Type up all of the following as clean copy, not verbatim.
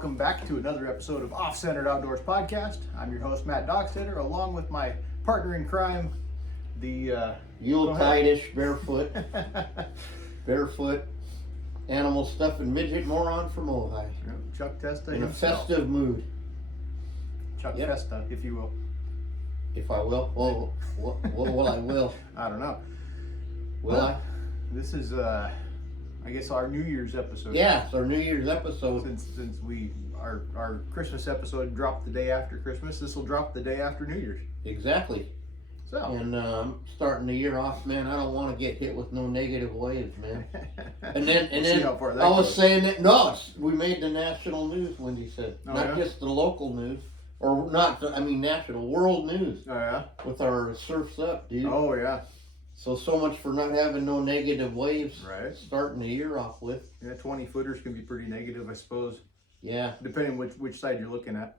welcome back to another episode of OffCentered Outdoors Podcast. I'm your host, Matt Dockstetter, along with my partner in crime, the Yuletide-ish, barefoot, animal stuffing midget moron from Ojai. Chuck Testa In himself. a festive mood. Chuck Testa, if you will. If I will? Well, I will. I don't know. Will I? This is, I guess, our New Year's episode. Yeah, it's our New Year's episode. Since our Christmas episode dropped the day after Christmas, this will drop the day after New Year's. Exactly. So. And starting the year off, man, I don't want to get hit with no negative waves, man. And then I was saying that, we made the national news, Wendy said. Not just the local news, or national, world news. Oh, yeah? With our Surf's Up, dude. Oh, yeah. So much for not having no negative waves. Right. Starting the year off with. Yeah, 20 footers can be pretty negative, I suppose. Yeah. Depending which side you're looking at.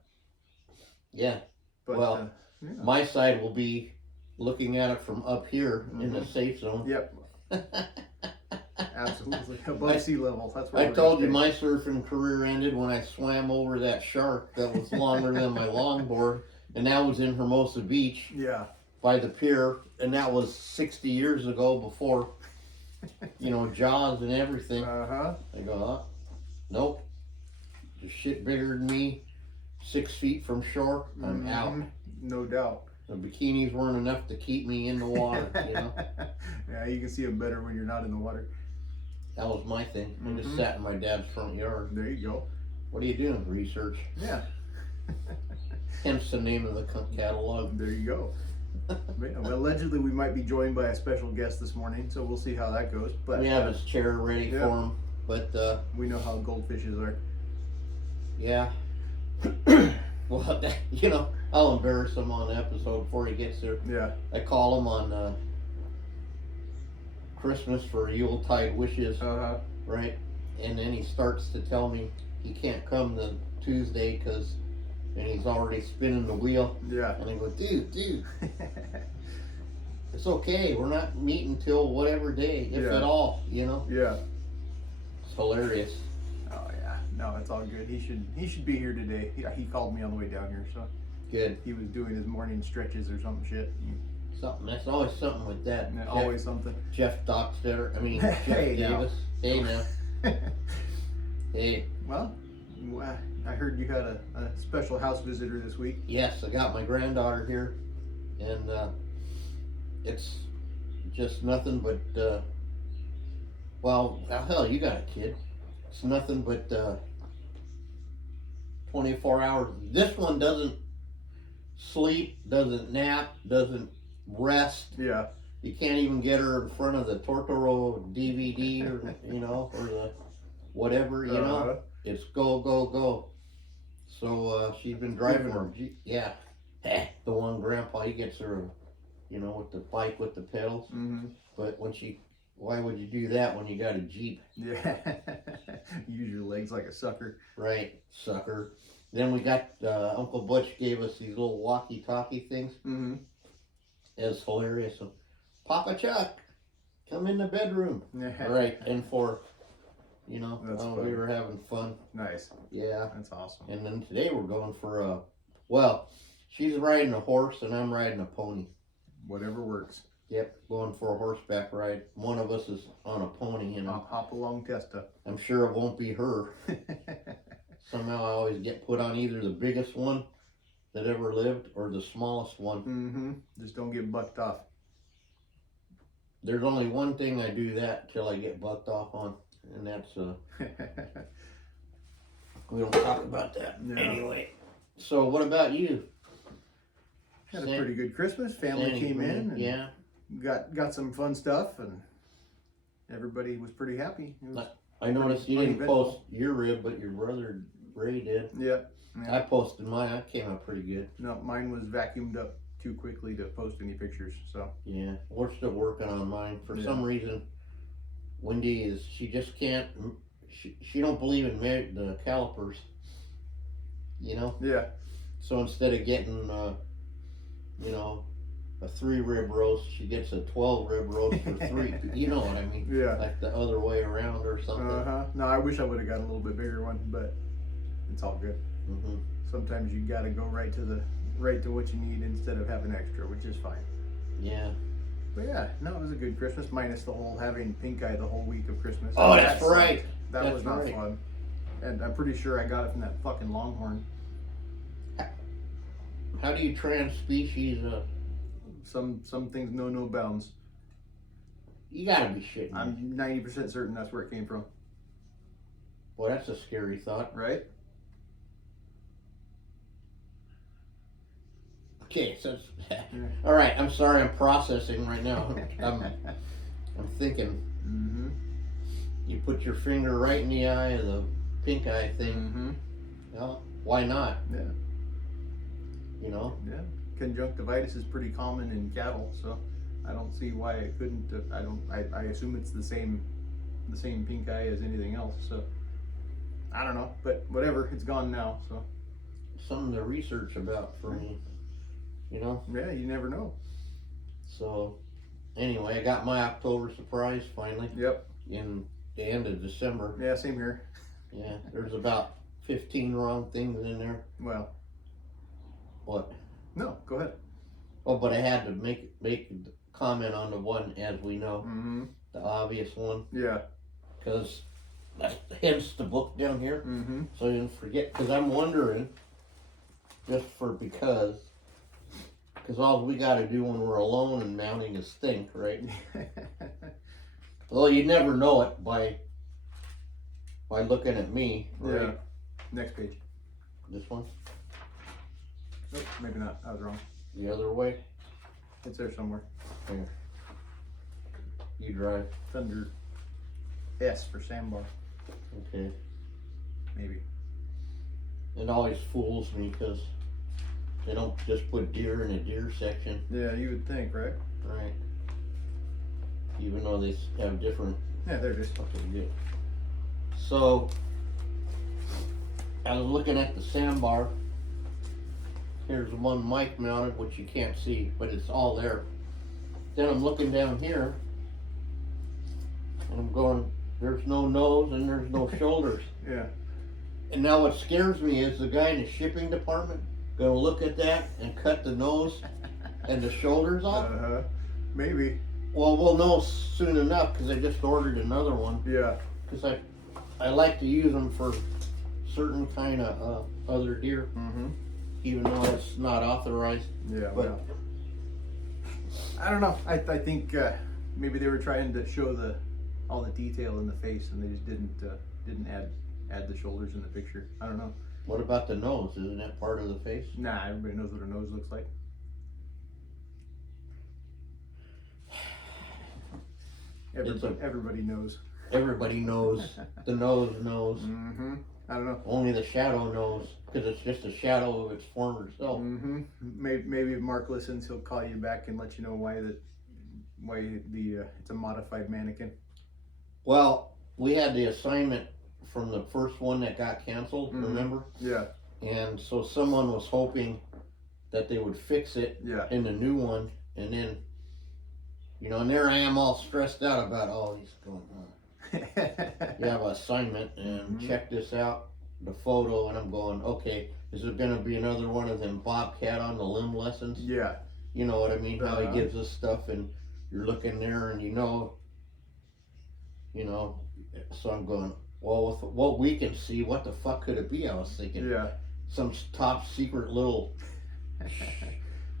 Yeah. But, my side will be looking at it from up here in the safe zone. Yep. Absolutely. Above sea level. That's where I told you my surfing career ended when I swam over that shark that was longer than my longboard, and that was in Hermosa Beach. Yeah. By the pier, and that was 60 years ago before, Jaws and everything. Uh-huh. I go, nope. Just shit bigger than me, 6 feet from shore, I'm out. No doubt. The bikinis weren't enough to keep me in the water, Yeah, you can see them better when you're not in the water. That was my thing. I just sat in my dad's front yard. There you go. What are you doing? Research. Yeah. Hence the name of the catalog. There you go. Well, allegedly we might be joined by a special guest this morning, so we'll see how that goes. But we have his chair ready for him, but we know how goldfishes are. Yeah. Well, I'll embarrass him on the episode before he gets there. Yeah. I call him on Christmas for Yuletide wishes, right? And then he starts to tell me he can't come the Tuesday and he's already spinning the wheel. Yeah. And I go, dude, it's okay. We're not meeting till whatever day, if at all, Yeah. It's hilarious. Oh yeah. No, it's all good. He should be here today. Yeah, he called me on the way down here, so. Good. He was doing his morning stretches or some shit. Something. That's always something with that. Yeah, always something. Jeff Dockstetter. Jeff Davis. Hey now. Hey. Well, I heard you had a special house visitor this week. Yes, I got my granddaughter here, and it's just nothing but, hell, you got a kid. It's nothing but 24 hours. This one doesn't sleep, doesn't nap, doesn't rest. Yeah. You can't even get her in front of the Tortoro DVD or the whatever, It's go, go, go. So she's been driving her Jeep. Yeah. The one grandpa, he gets her, with the bike with the pedals. Mm-hmm. But why would you do that when you got a Jeep? Yeah. Use your legs like a sucker. Right, sucker. Then we got, Uncle Butch gave us these little walkie-talkie things. Mm-hmm. It's hilarious. So, Papa Chuck, come in the bedroom. Right, and we were having fun. Nice. Yeah. That's awesome. And then today we're going for she's riding a horse and I'm riding a pony. Whatever works. Yep, going for a horseback ride. One of us is on a pony, Hop along, Testa. I'm sure it won't be her. Somehow I always get put on either the biggest one that ever lived or the smallest one. Mm-hmm. Just don't get bucked off. There's only one thing I do that till I get bucked off on, and that's we don't talk about that anyway. So what about you? Had a pretty good Christmas. Family came in and got some fun stuff, and everybody was pretty happy. I noticed you didn't post your rib, but your brother Ray did. Yeah. I posted mine. I came out pretty good. No, mine was vacuumed up too quickly to post any pictures. So yeah, we're still working on mine. For some reason, Wendy she just can't. She don't believe in the calipers. Yeah. So instead of getting a 3 rib roast, she gets a 12 rib roast for 3. You know what I mean? Yeah. Like the other way around or something. No, I wish I would have got a little bit bigger one, but it's all good. Mm-hmm. Sometimes you got to go right to what you need instead of having extra, which is fine. Yeah. But yeah, no, it was a good Christmas, minus the whole having pink eye the whole week of Christmas. Oh, that's right. That was not fun. And I'm pretty sure I got it from that fucking longhorn. How do you trans-species? Some things know no bounds. You gotta be shitting me. I'm 90% certain that's where it came from. Well, that's a scary thought. Right? Okay, so all right. I'm sorry. I'm processing right now. I'm thinking. Mm-hmm. You put your finger right in the eye of the pink eye thing. Mm-hmm. Well, why not? Yeah. You know. Yeah. Conjunctivitis is pretty common in cattle, so I don't see why it couldn't. I assume it's the same pink eye as anything else. So I don't know, but whatever. It's gone now. So something to research about for me. You know? Yeah, you never know. So, anyway, I got my October surprise finally. Yep. In the end of December. Yeah, same here. Yeah, there's about 15 wrong things in there. Well. What? No, go ahead. Oh, but I had to make a comment on the one, as we know. Mm-hmm. The obvious one. Yeah. Because that's hence the book down here. Mm-hmm. So you didn't forget. Because I'm wondering, because all we got to do when we're alone and mounting is think, right? Well, you never know it by looking at me, right? Yeah. Next page. This one? Nope, maybe not. I was wrong. The other way? It's there somewhere. Here. You drive. It's under S for sandbar. Okay. Maybe. It always fools me because they don't just put deer in a deer section. Yeah, you would think, right? Right. Even though they have different. Yeah, there it is. Okay, good. So, I was looking at the sandbar. Here's the one Mike mounted, which you can't see, but it's all there. Then I'm looking down here, and I'm going, there's no nose and there's no shoulders. Yeah. And now what scares me is the guy in the shipping department gonna look at that and cut the nose and the shoulders off. Maybe. Well, we'll know soon enough because I just ordered another one. Yeah. Because I like to use them for certain kind of other deer, even though it's not authorized. Yeah. But Well, I don't know. I think maybe they were trying to show all the detail in the face, and they just didn't add the shoulders in the picture. I don't know. what about the nose? Isn't that part of the face? Nah, everybody knows what a nose looks like. Everybody knows. Everybody knows. The nose knows. I don't know. Only the shadow knows, because it's just a shadow of its former self. Maybe if Mark listens, he'll call you back and let you know why it's a modified mannequin. Well, we had the assignment from the first one that got canceled, remember? Yeah. And so someone was hoping that they would fix it in the new one, and then, and there I am all stressed out about all these going on. You have an assignment and check this out, the photo, and I'm going, okay, is it going to be another one of them Bobcat on the limb lessons? Yeah. You know what I mean? How he gives us stuff and you're looking there and so I'm going, well, with what we can see, what the fuck could it be? I was thinking, some top secret little,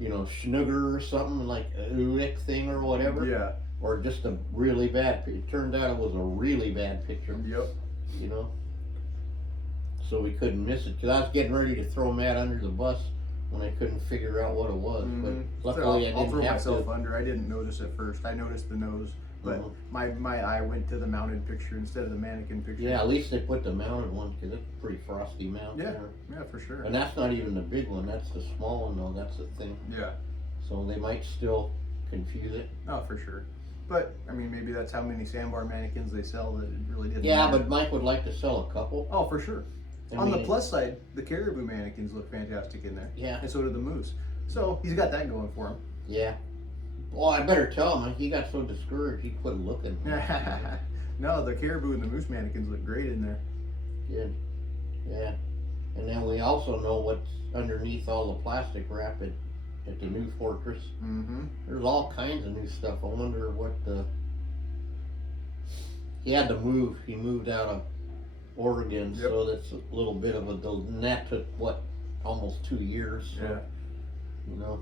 schnugger or something, like a Ulick thing or whatever. Yeah. Or just a really bad picture. It turned out it was a really bad picture. Yep. So we couldn't miss it. Because I was getting ready to throw Matt under the bus when I couldn't figure out what it was. But luckily I I'll throw didn't have myself to. under. I didn't notice at first. I noticed the nose. But my eye went to the mounted picture instead of the mannequin picture. Yeah, at least they put the mounted one, because it's a pretty frosty mount there. Yeah, for sure. And that's not even the big one. That's the small one, though. That's the thing. Yeah. So they might still confuse it. Oh, for sure. But, I mean, maybe that's how many sandbar mannequins they sell that it really didn't Yeah, matter. but Mike would like to sell a couple. Oh, for sure. On the plus side, the caribou mannequins look fantastic in there. Yeah. And so do the moose. So, he's got that going for him. Yeah. Well, I better tell him. He got so discouraged he quit looking. No, the caribou and the moose mannequins look great in there. Good. Yeah. And then we also know what's underneath all the plastic wrap at the new Fortress. Mm-hmm. There's all kinds of new stuff. I wonder what he had to move. He moved out of Oregon, Yep. so that's a little bit of a delay. And that took, almost 2 years. So, Yeah. You know.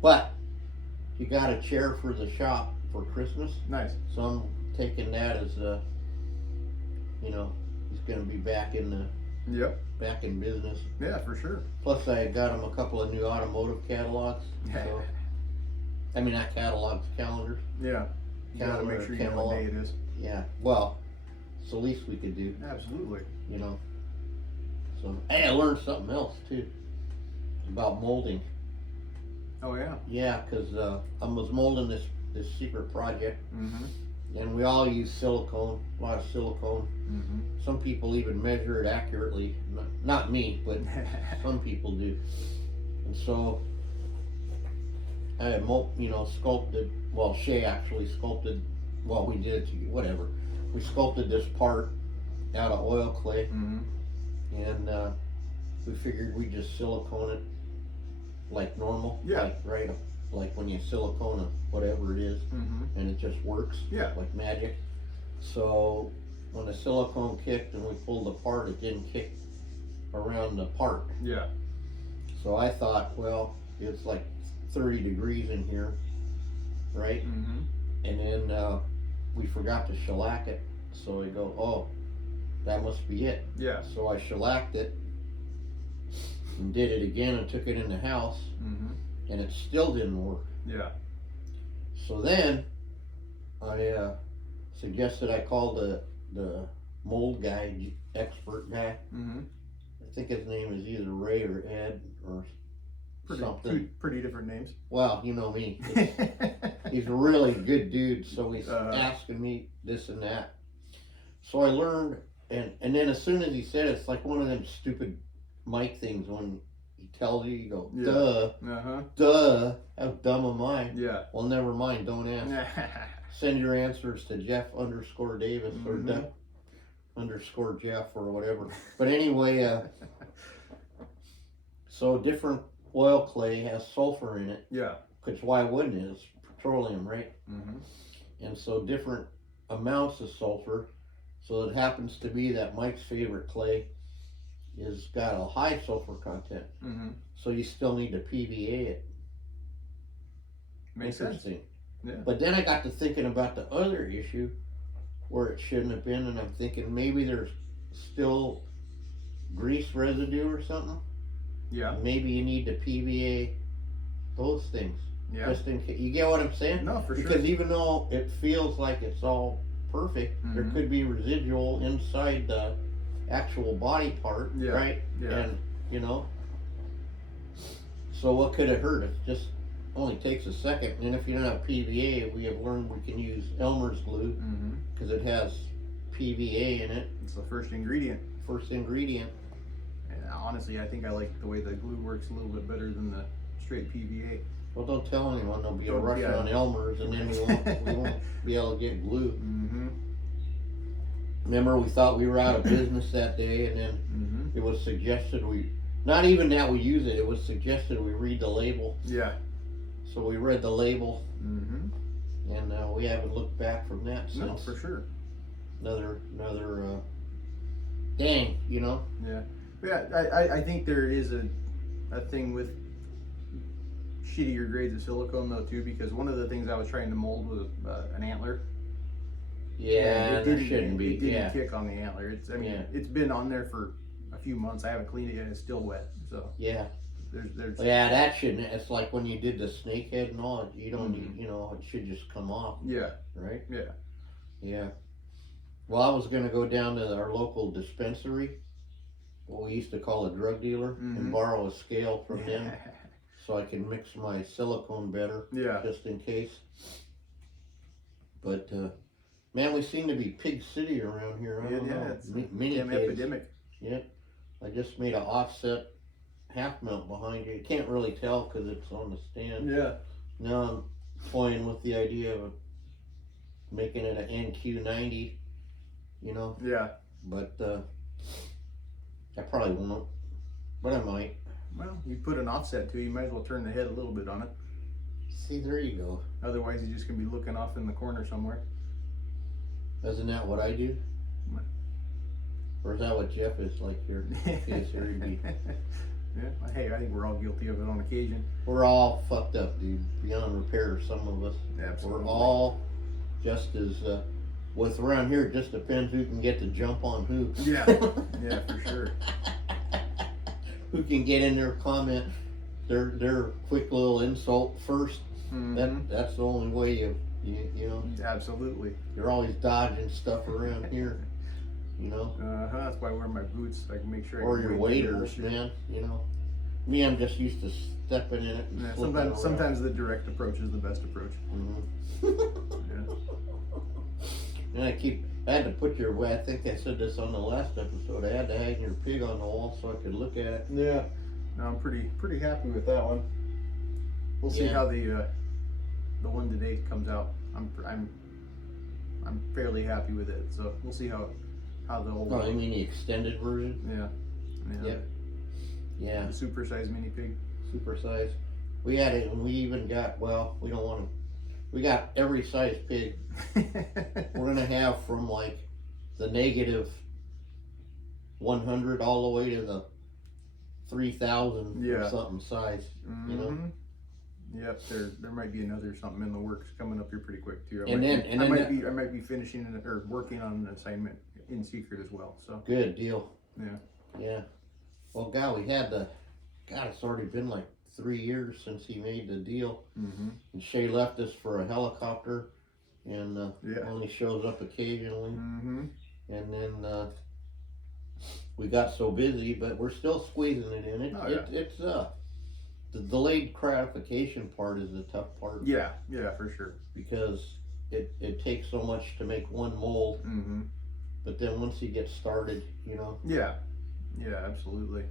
But he got a chair for the shop for Christmas. Nice. So I'm taking that as he's going to be back in business. Yeah, for sure. Plus, I got him a couple of new automotive catalogs. So, I mean, not catalogs, calendars. Yeah. You gotta make sure you know what day it is. Yeah. Well, it's the least we could do. Absolutely. You know. So, hey, I learned something else too about molding. Oh yeah. Yeah, because I was molding this secret project, Mm-hmm. and we all use silicone, a lot of silicone. Mm-hmm. Some people even measure it accurately. Not me, but some people do. And so I had sculpted. Well, Shay actually sculpted. Well, we did whatever. We sculpted this part out of oil clay, Mm-hmm. and we figured we'd just silicone it like normal. Yeah. Like when you silicone a whatever it is, Mm-hmm. and it just works. Yeah. Like magic. So when the silicone kicked and we pulled apart, it didn't kick around the part. Yeah. So I thought, well, it's like 30 degrees in here, right? Mm-hmm. And then we forgot to shellac it. So I go, oh, that must be it. Yeah. So I shellacked it and did it again and took it in the house, Mm-hmm. and it still didn't work. Yeah. So then I suggested I call the mold guy, expert guy. Mm-hmm. I think his name is either Ray or Ed or something. Pretty different names. Well, you know me. He's a really good dude, so he's asking me this and that. So I learned, and then as soon as he said it, it's like one of them stupid Mike things when he tells you, you go, duh, duh, how dumb am I? Yeah. Well, never mind, don't ask. Send your answers to Jeff_Davis or Mhm. Duck_Jeff or whatever. But anyway, so different oil clay has sulfur in it, Yeah. because why wouldn't it? It's petroleum, right? Mm-hmm. And so different amounts of sulfur. So it happens to be that Mike's favorite clay is got a high sulfur content. Mm-hmm. So you still need to PVA it. Makes sense. Interesting. Yeah. But then I got to thinking about the other issue where it shouldn't have been, and I'm thinking maybe there's still grease residue or something. Yeah. Maybe you need to PVA those things. Yeah. Just in case. You get what I'm saying? No, for Because sure. even though it feels like it's all perfect, there Mhm. could be residual inside the actual body part, Yeah. right? Yeah. And, you know. So what could it hurt? It just only takes a second. And if you don't have PVA, we have learned we can use Elmer's glue Mm-hmm. because it has PVA in it. It's the first ingredient. First ingredient. And honestly, I think I like the way the glue works a little bit better than the straight PVA. Well, don't tell anyone. There'll be a Don't- rush yeah. on Elmer's, and then we won't be able to get glue. Mm-hmm. Remember, we thought we were out of business that day, and then Mm-hmm. it was suggested not even that we use it, it was suggested we read the label. Yeah. So we read the label, Mm-hmm. and we haven't looked back from that since. No, for sure. Another, dang, you know? Yeah. Yeah, I think there is a thing with shittier grades of silicone though too, because one of the things I was trying to mold was an antler. Yeah, And there shouldn't be. It didn't Yeah. kick on the antler. It's been on there for a few months. I haven't cleaned it yet. It's still wet. So Yeah. there's Yeah, that shouldn't. It's like when you did the snake head and all, you don't Mhm. need, it should just come off, yeah. right? Yeah. Yeah. Well, I was going to go down to our local dispensary, what we used to call a drug dealer, Mhm. and borrow a scale from them so I can mix my silicone better, Yeah. just in case. But, man, we seem to be pig city around here. I don't know. It's Mini damn pigs. epidemic. Yep. I just made an offset half mount behind you. You can't really tell because it's on the stand. Yeah. Now I'm toying with the idea of making it an NQ90, Yeah. but I probably won't, but I might. Well, you put an offset to it, you might as well turn the head a little bit on it. See, there you go. Otherwise, you're just going to be looking off in the corner somewhere. Isn't that what I do? What? Or is that what Jeff is like here? Yeah, hey, I think we're all guilty of it on occasion. We're all fucked up, dude. Beyond repair, some of us. Absolutely. We're all just as, what's around here, it just depends who can get the jump on who. Yeah, yeah, for sure. Who can get in there, comment their quick little insult first. Mm-hmm. That's the only way you know. Absolutely. You're always dodging stuff around here, you know. That's why I wear my boots. I can make sure. Or your waders, man. You know. Me, I'm just used to stepping in it. And yeah, sometimes the direct approach is the best approach. Mm-hmm. Yeah. And I had to put your. I think I said this on the last episode. I had to hang your pig on the wall so I could look at it. Yeah. No, I'm pretty happy with that one. We'll see how the one today comes out. I'm fairly happy with it. So we'll see how the whole. Oh, you mean the extended version? Yeah. Yep. Yeah. The super-sized mini pig. Super size. We had it, and we even got. Well, we don't want to. We got every size pig. We're gonna have from like the negative 100 all the way to the 3,000 or something size. Mm-hmm. You know. Yep, there might be another something in the works coming up here pretty quick too. I might be finishing or working on an assignment in secret as well. So good deal. Yeah. Yeah. Well, God, it's already been like 3 years since he made the deal. Mm-hmm. And Shay left us for a helicopter, and only shows up occasionally. Mm-hmm. And then we got so busy, but we're still squeezing it in. It's the delayed gratification part is the tough part. Yeah, for sure. Because it takes so much to make one mold. Mm-hmm. But then once you get started, you know. Yeah, absolutely.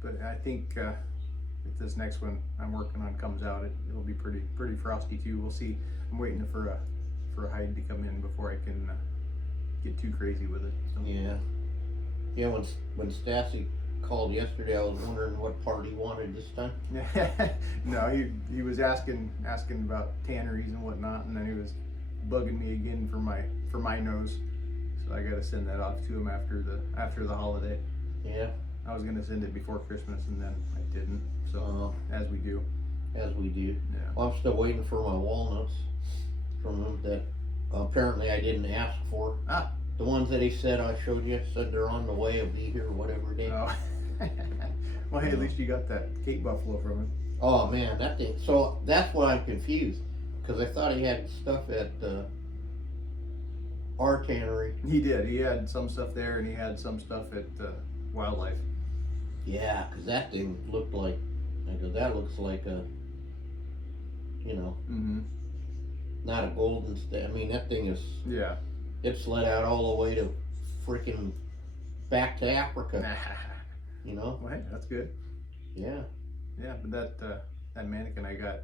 But I think if this next one I'm working on comes out, it'll be pretty frosty too. We'll see. I'm waiting for a hide to come in before I can get too crazy with it. So. Yeah. When Stassi called yesterday, I was wondering what part he wanted this time. No, he was asking about tanneries and whatnot, and then he was bugging me again for my nose. So I got to send that off to him after the holiday. Yeah. I was gonna send it before Christmas, and then I didn't. So as we do. Yeah. Well, I'm still waiting for my walnuts from him that apparently I didn't ask for. The ones that he said I showed you said they're on the way. Will be here whatever day. Oh. Well, hey, at least you got that Cape Buffalo from him. Oh man, that thing. So that's why I'm confused, because I thought he had stuff at our tannery. He did. He had some stuff there, and he had some stuff at Wildlife. Yeah, because that thing looked like. I go, that looks like a. You know. Mm-hmm. Not a golden state. I mean, that thing is. Yeah. It's led out all the way to freaking back to Africa. You know? Well, hey, that's good. Yeah. Yeah, but that mannequin I got,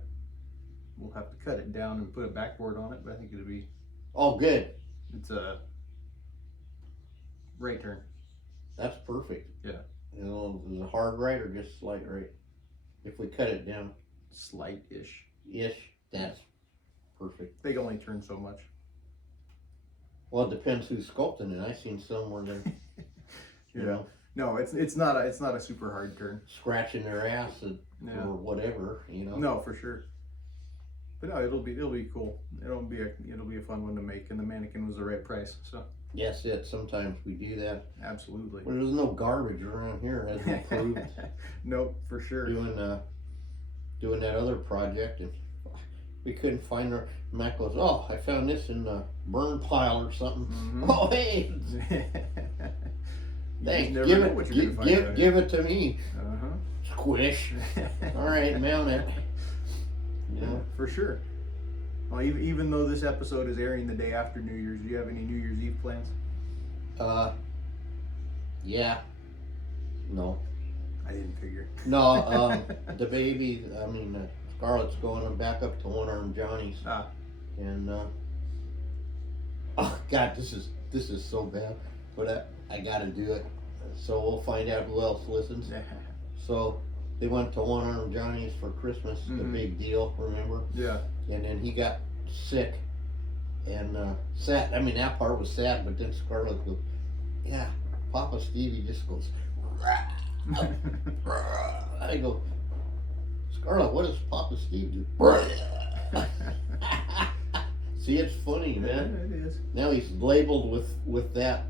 we'll have to cut it down and put a backboard on it, but I think it'll be... Oh, good. It's a right turn. That's perfect. Yeah. You know, is it a hard right or just slight right? If we cut it down. Slight-ish. Ish. That's perfect. They only turn so much. Well, it depends who's sculpting it. I've seen some where they're, you know, no, it's not a super hard turn. Scratching their ass or whatever, you know. No, for sure. But no, it'll be cool. It'll be a fun one to make, and the mannequin was the right price. So. Yes, sometimes we do that. Absolutely. Well, there's no garbage around here, as we proved. Nope, for sure. Doing that other project, and we couldn't find her. Matt goes, "Oh, I found this in the burn pile or something." Mm-hmm. Oh, hey! Thanks. Give it to me. Squish. All right, mount it. Yeah, for sure. Well, even though this episode is airing the day after New Year's, do you have any New Year's Eve plans? Yeah. No. I didn't figure. No, the baby, Scarlett's going back up to one-armed Johnny's. And, oh God, this is so bad, but I gotta do it. So we'll find out who else listens. So they went to One Arm Johnny's for Christmas, the big deal, remember? Yeah. And then he got sick and sad. I mean, that part was sad, but then Scarlett goes, yeah, Papa Stevie just goes, rah, rah. I go, Scarlett, what does Papa Steve do? See, it's funny, man. Yeah, it is. Now he's labeled with that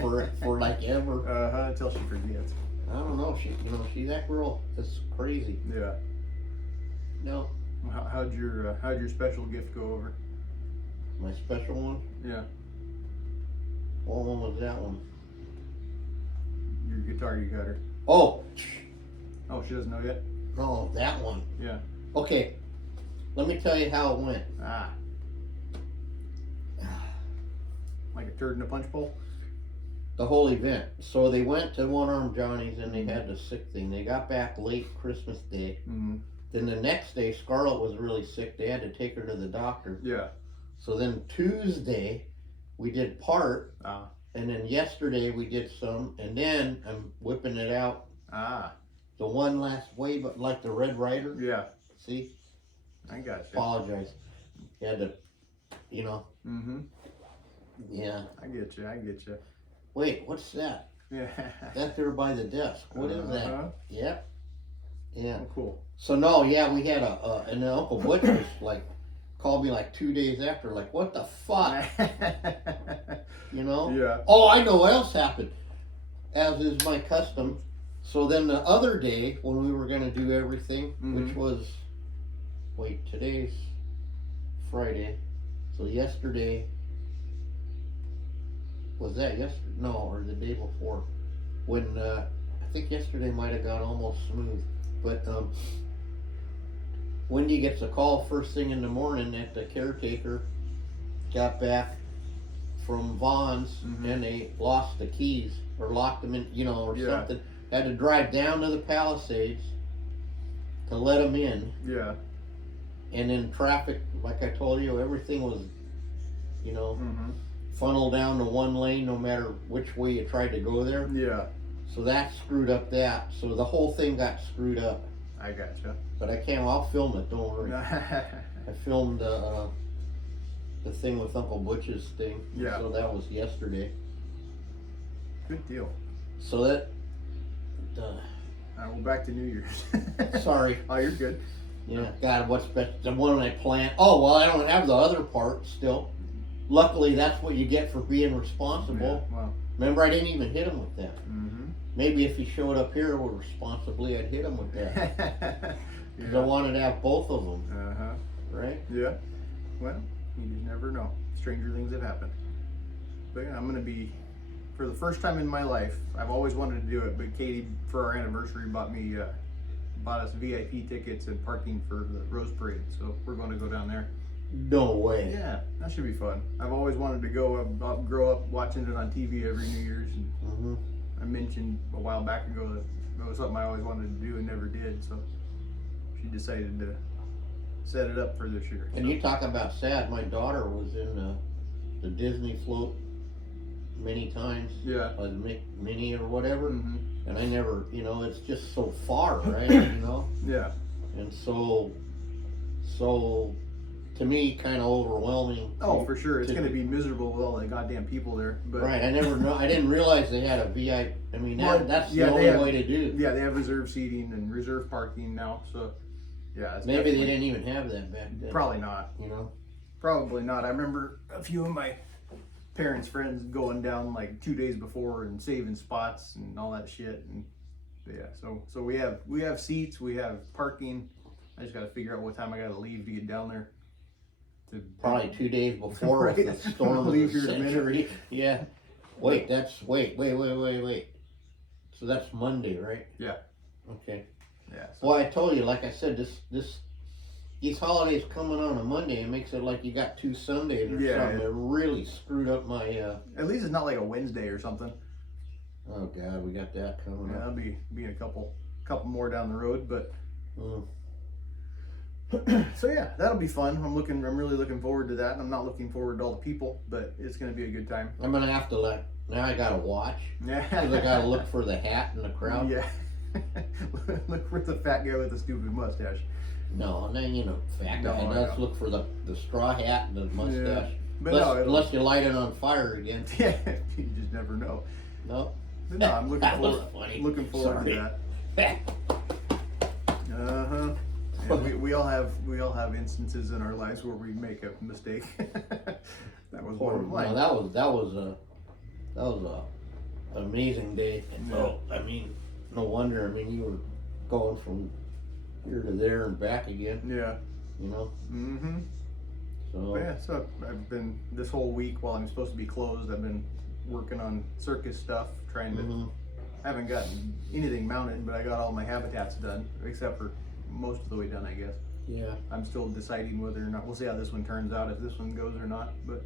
for like ever. Until she forgets. I don't know. She that girl is crazy. Yeah. No. How'd your special gift go over? My special one? Yeah. What one was that one? Your guitar you got her. Oh, she doesn't know yet? no, that one. Yeah. Okay, let me tell you how it went. Like a turd in a punch bowl? The whole event. So they went to One Arm Johnny's and they had the sick thing. They got back late Christmas Day. Mm-hmm. Then the next day, Scarlett was really sick. They had to take her to the doctor. Yeah. So then Tuesday, we did part. And then yesterday we did some. And then I'm whipping it out. The one last way, but like the Red Rider. Yeah. See? I got you. Apologize. You had to, Mm-hmm. Yeah. I get you. Wait, what's that? Yeah. That's there by the desk. What is that? Yep. Yeah. Oh, cool. So no, yeah, we had and then Uncle Butch was like, called me like 2 days after, like, what the fuck? Yeah. Oh, I know what else happened. As is my custom. So then the other day when we were gonna do everything, which was, today's Friday. So yesterday, was that yesterday? No, or the day before. When, I think yesterday might have gone almost smooth. But, Wendy gets a call first thing in the morning that the caretaker got back from Vaughn's and they lost the keys or locked them in, or something. Had to drive down to the Palisades to let them in. Yeah. And then traffic, like I told you, everything was, funneled down to one lane no matter which way you tried to go there. Yeah. So that screwed up that. So the whole thing got screwed up. I gotcha. But I'll film it, don't worry. I filmed the thing with Uncle Butch's thing. Yeah. So that was yesterday. Good deal. So that, we're back to New Year's. sorry. Oh, you're good. Yeah, God, what's best? The one I planned. Oh, well, I don't have the other part still. Luckily, that's what you get for being responsible. Yeah, well. Remember, I didn't even hit him with that. Mm-hmm. Maybe if he showed up here responsibly, I'd hit him with that. Because I wanted to have both of them. Right? Yeah. Well, you just never know. Stranger things have happened. But yeah, I'm going to be, for the first time in my life, I've always wanted to do it, but Katie, for our anniversary, bought us VIP tickets and parking for the Rose Parade. So we're going to go down there. No way. Yeah, that should be fun. I've always wanted to go. I've grow up watching it on TV every New Year's. And I mentioned a while back ago that it was something I always wanted to do and never did. So she decided to set it up for this year. And you talk about sad. My daughter was in the Disney float many times. Yeah. Like Minnie or whatever. And I never, it's just so far, right? Yeah. And so to me, kind of overwhelming. Oh, for sure. It's going to be miserable with all the goddamn people there. But right. I didn't realize they had a VIP. I mean, that's the only way to do. Yeah, they have reserve seating and reserve parking now. So, yeah. Maybe they didn't even have that back then. Probably not. Probably not. I remember a few of my parents' friends going down like 2 days before and saving spots and all that shit. And yeah, so we have seats, we have parking. I just got to figure out what time I got to leave to get down there. Probably 2 days before right. The storm of leave the here century. Yeah. Wait. So that's Monday, right? Yeah. Okay. Yeah. Well, I told you, like I said, these holidays coming on a Monday, it makes it like you got 2 Sundays or something. It really screwed up my. At least it's not like a Wednesday or something. Oh God, we got that coming up. That'll be a couple more down the road, but. So yeah, that'll be fun. I'm really looking forward to that. I'm not looking forward to all the people, but it's gonna be a good time. I'm gonna have to now I gotta watch. Yeah. Because I gotta look for the hat in the crowd. Yeah. Look for the fat guy with the stupid mustache. No, and then fat guy. Let's look for the straw hat and the mustache. Yeah. But unless you light it on fire again. Yeah, you just never know. No. But no, I'm looking forward Sorry. to that. And we all have instances in our lives where we make a mistake. That was one of mine. No, that was a amazing day. Yeah. Oh, I mean, no wonder. I mean, you were going from here to there and back again. Yeah. Mm-hmm. So yeah, so I've been this whole week while I'm supposed to be closed. I've been working on circus stuff, trying to. I haven't gotten anything mounted, but I got all my habitats done, except for most of the way done, I guess. Yeah. I'm still deciding whether or not. We'll see how this one turns out, if this one goes or not. But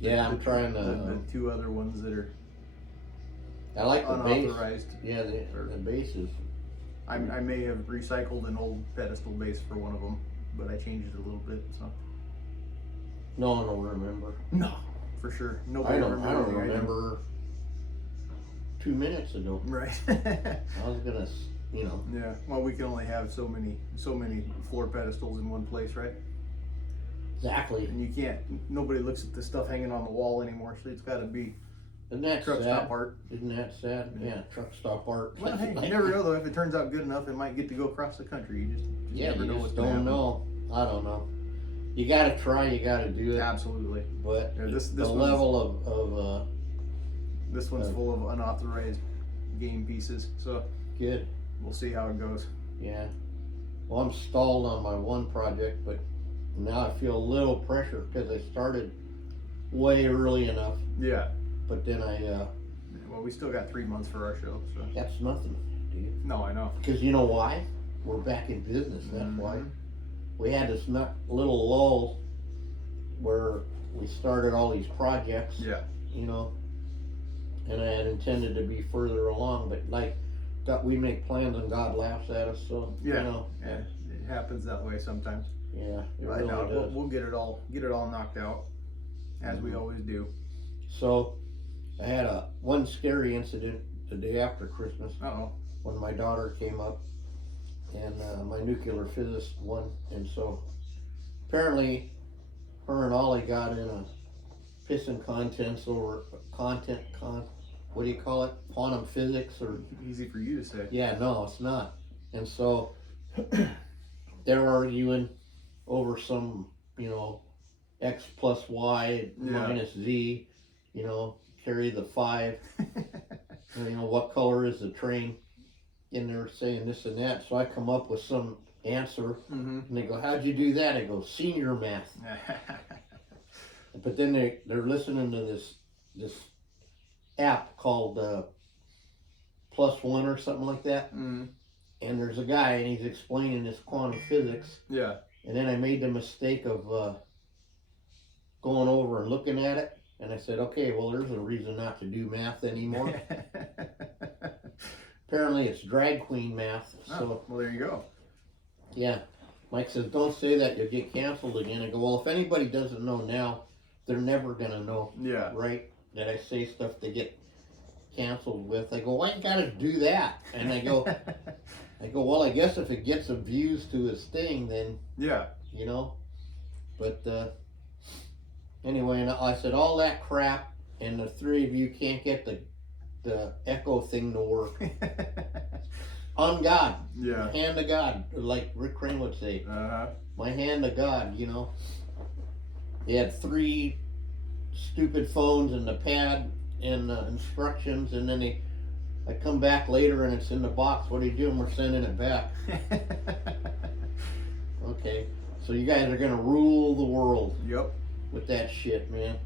yeah, I'm trying to. The two other ones that are. I like the base. Unauthorized. Yeah, the base is. I may have recycled an old pedestal base for one of them, but I changed it a little bit. So. No one will remember. No, for sure. Nobody I don't remember 2 minutes ago. Right. I was gonna, Yeah. Well, we can only have so many floor pedestals in one place, right? Exactly. And you can't. Nobody looks at the stuff hanging on the wall anymore, so it's got to be. Isn't that truck sad? stop art. Isn't that sad? Yeah, truck stop art. Well, hey, you never know though. If it turns out good enough, it might get to go across the country. You just never know what's gonna happen. Know. I don't know. You gotta try. You gotta do it. Absolutely. But yeah, this the level of this one's full of unauthorized game pieces. So good. We'll see how it goes. Yeah. Well, I'm stalled on my one project, but now I feel a little pressure because I started way early enough. Yeah. But then well, we still got 3 months for our show, so. That's nothing, dude. No, I know. Because you know why? We're back in business, that's why. We had this little lull where we started all these projects. Yeah. And I had intended to be further along, but we make plans and God laughs at us, so, Yeah, it happens that way sometimes. Yeah, it But really no, does. we'll get it all knocked out, as we always do. So, I had one scary incident the day after Christmas Uh-oh. when my daughter came up, and my nuclear physicist won, and so apparently her and Ollie got in a pissing contest over what do you call it? Quantum physics or Easy for you to say. yeah, no, it's not. And so they're arguing over some, X plus Y minus Z, carry the 5. What color is the train? And they're saying this and that. So I come up with some answer, and they go, "How'd you do that?" I go, "Senior math." But then they're listening to this app called +1 or something like that. And there's a guy, and he's explaining this quantum physics. Yeah. And then I made the mistake of going over and looking at it. And I said, okay, well, there's a reason not to do math anymore. Apparently it's drag queen math. So, well, there you go. Yeah. Mike says, don't say that, you'll get canceled again. I go, well, if anybody doesn't know now, they're never going to know. Yeah. Right? That I say stuff to get canceled with. I go, why you got to do that? And I go, well, I guess if it gets some views to his thing, then, yeah. But, anyway, and I said all that crap, and the 3 of you can't get the echo thing to work. On God. Yeah. Hand to God, like Rick Crane would say. My hand to God, They had 3 stupid phones and the pad and the instructions, and then I come back later and it's in the box. What are you doing? We're sending it back. Okay. So you guys are going to rule the world. Yep. With that shit, man.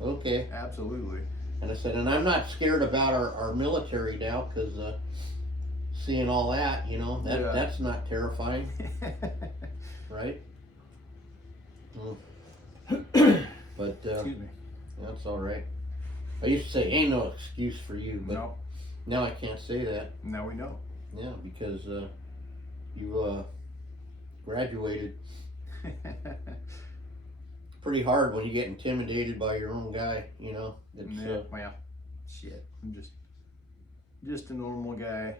Okay. Absolutely. And I said, and I'm not scared about our military now, because seeing all that, that's not terrifying. Right? But Excuse me. that's all right. I used to say, ain't no excuse for you, but No. now I can't say that. Now we know. Yeah, because you graduated. Pretty hard when you get intimidated by your own guy, you know. It's, well, shit. I'm just a normal guy.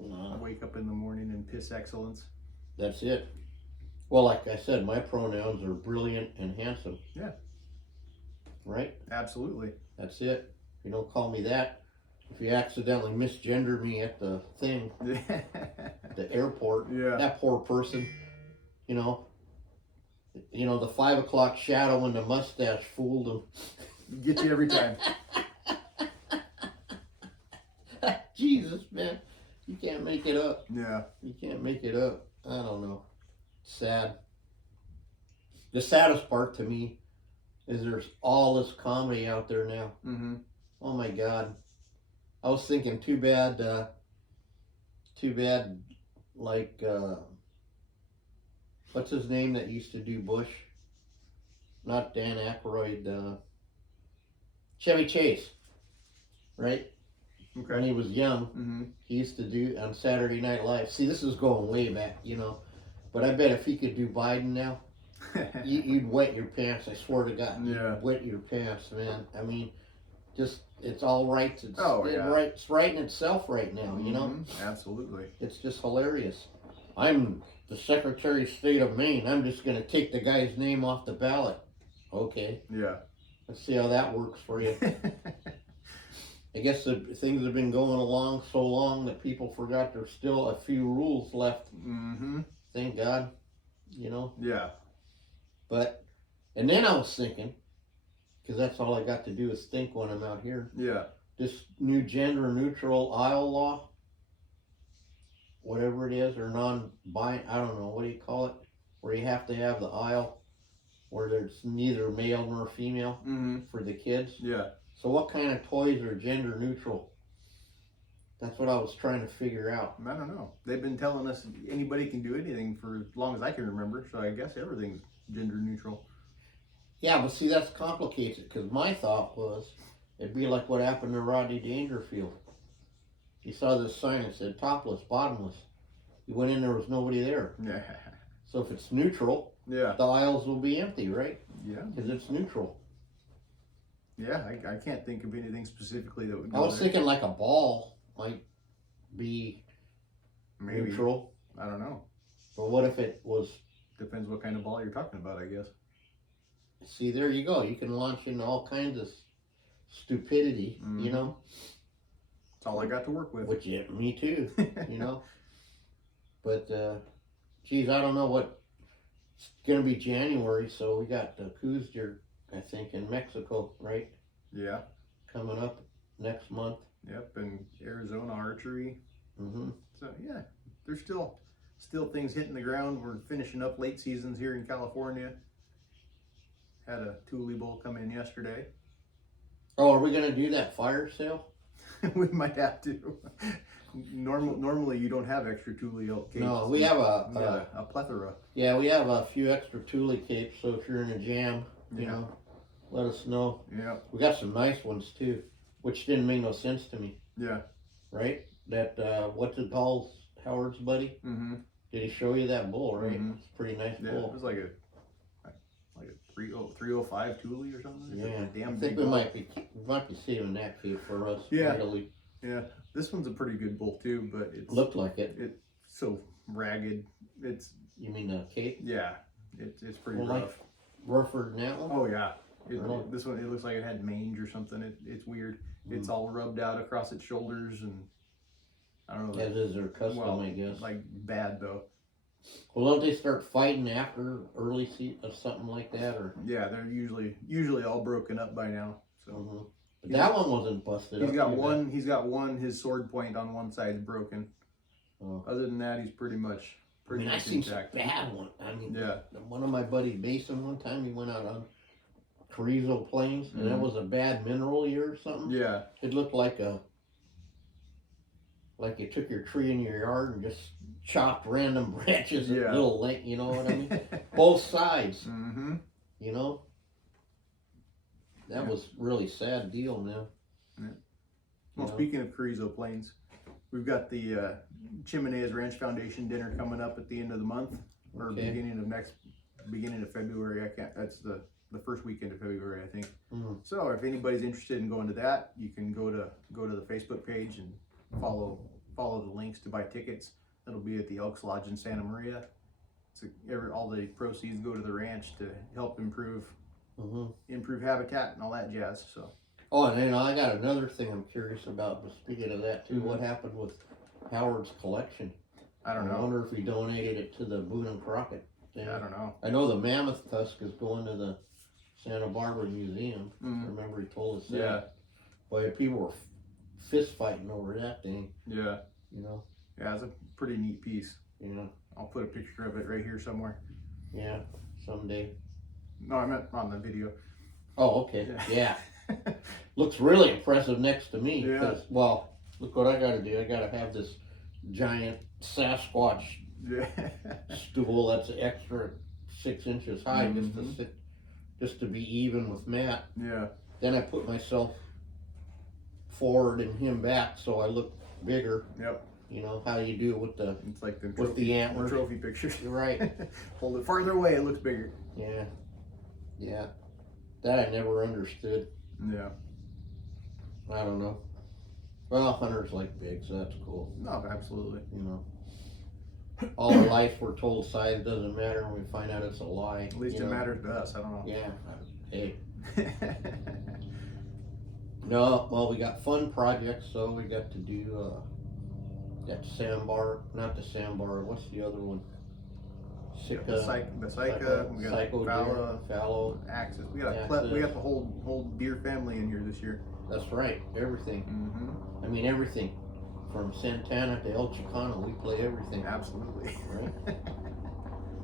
I wake up in the morning and piss excellence. That's it. Well, like I said, my pronouns are brilliant and handsome. Yeah. Right? Absolutely. That's it. If you don't call me that, if you accidentally misgender me at the thing, the airport, that poor person, you know, the 5 o'clock shadow and the mustache fooled him. Get you every time. Jesus, man. You can't make it up. Yeah. You can't make it up. I don't know. Sad. The saddest part to me is there's all this comedy out there now. Mm-hmm. Oh my God. I was thinking too bad, like, what's his name that used to do Bush? Not Dan Aykroyd, Chevy Chase, right? Okay. When he was young, he used to do on Saturday Night Live. See, this is going way back, but I bet if he could do Biden now, you'd wet your pants. I swear to God, you'd wet your pants, man. I mean, just it's all right. It's it's right in itself right now, Absolutely. It's just hilarious. I'm the Secretary of State of Maine. I'm just going to take the guy's name off the ballot. Okay. Yeah. Let's see how that works for you. I guess things have been going along so long that people forgot there's still a few rules left. Mm-hmm. Thank God, Yeah. But, and then I was thinking, because that's all I got to do is think when I'm out here. Yeah. This new gender neutral aisle law, whatever it is, or I don't know, what do you call it? Where you have to have the aisle where there's neither male nor female for the kids. Yeah. So what kind of toys are gender neutral? That's what I was trying to figure out. I don't know. They've been telling us anybody can do anything for as long as I can remember, so I guess everything's gender neutral. Yeah, but see, that complicates it, because my thought was it'd be like what happened to Rodney Dangerfield. He saw this sign that said topless, bottomless. He went in, there was nobody there. Yeah. So if it's neutral, the aisles will be empty, right? Yeah. Because it's neutral. Yeah, I can't think of anything specifically that would go I was thinking like a ball might be neutral. I don't know. But what if it was... Depends what kind of ball you're talking about, I guess. See, there you go. You can launch into all kinds of stupidity, That's all I got to work with. Which, me too, But, geez, I don't know what... It's going to be January, so we got the Coos Deer, I think, in Mexico, right? Yeah. Coming up next month. Yep, and Arizona archery. Mm-hmm. So, yeah, there's still things hitting the ground. We're finishing up late seasons here in California. Had a Thule bull come in yesterday. Oh, are we going to do that fire sale? We might have to. Normally you don't have extra Thule elk capes. No, we have a plethora. Yeah, we have a few extra Thule capes, so if you're in a jam, let us know. Yeah. We got some nice ones too, which didn't make no sense to me. Yeah. Right? That, what's it called? Howard's buddy? Mm-hmm. Did he show you that bull, right? It's a pretty nice bull. It was like a 305 Thule or something. Yeah. Damn I think we might be saving that feed for us. Yeah. Really. Yeah. This one's a pretty good bull too, but it looked like it. It's so ragged. You mean the cape? Yeah. It's pretty rough. Like rougher than that one? Oh yeah. This one, it looks like it had mange or something. It's weird. It's all rubbed out across its shoulders, and I don't know. As is their custom, I guess. Like bad though. Well, don't they start fighting after early season or something like that, or? Yeah, they're usually all broken up by now. So. But that one wasn't busted. He's got one. His sword point on one side's broken. Oh. Other than that, he's pretty much I seen some bad one. I mean, one of my buddies, Mason, one time he went out on Carrizo Plains, and that was a bad mineral year or something. Yeah. It looked like you took your tree in your yard and just chopped random branches at little length, you know what I mean? Both sides. Mm-hmm. That was really sad deal, man. Yeah. Well, speaking of Carrizo Plains, we've got the Chimeneas Ranch Foundation dinner coming up at the end of the month. or beginning of February. I can't. That's the first weekend of February, I think. Mm. So if anybody's interested in going to that, you can go to the Facebook page and follow the links to buy tickets. It'll be at the Elks Lodge in Santa Maria. All the proceeds go to the ranch to help improve habitat and all that jazz. So. Oh, and then I got another thing I'm curious about. Speaking of that too, what happened with Howard's collection? I don't know. I wonder if he donated it to the Boone and Crockett thing. Yeah, I don't know. I know the mammoth tusk is going to the Santa Barbara Museum. Mm. Remember he told us that. Yeah. But people were fist fighting over that thing. Yeah. You know. Yeah, it's a pretty neat piece. You know. I'll put a picture of it right here somewhere. Yeah. Someday. No, I meant on the video. Oh, okay. Yeah. Looks really impressive next to me. Yeah. Well, look what I got to do. I got to have this giant Sasquatch stool that's an extra 6 inches high just to be even with Matt. Yeah. Then I put myself forward and him back so I look bigger. Yep. You know how you do with the antlers. The trophy pictures. You're right. Hold it farther away, it looks bigger. Yeah. Yeah. That I never understood. Yeah. I don't know. Well, hunters like big, so that's cool. No, absolutely. You know. All our life we're told size doesn't matter, and we find out it's a lie. At least it matters to us. I don't know. Yeah. Hey. No, well, we got fun projects, so we got to do got not the sandbar, what's the other one? The Sika, we got fallow, axis. We got the whole deer family in here this year. That's right, everything. Mm-hmm. I mean everything. From Santana to El Chicano, we play everything. Absolutely. Right?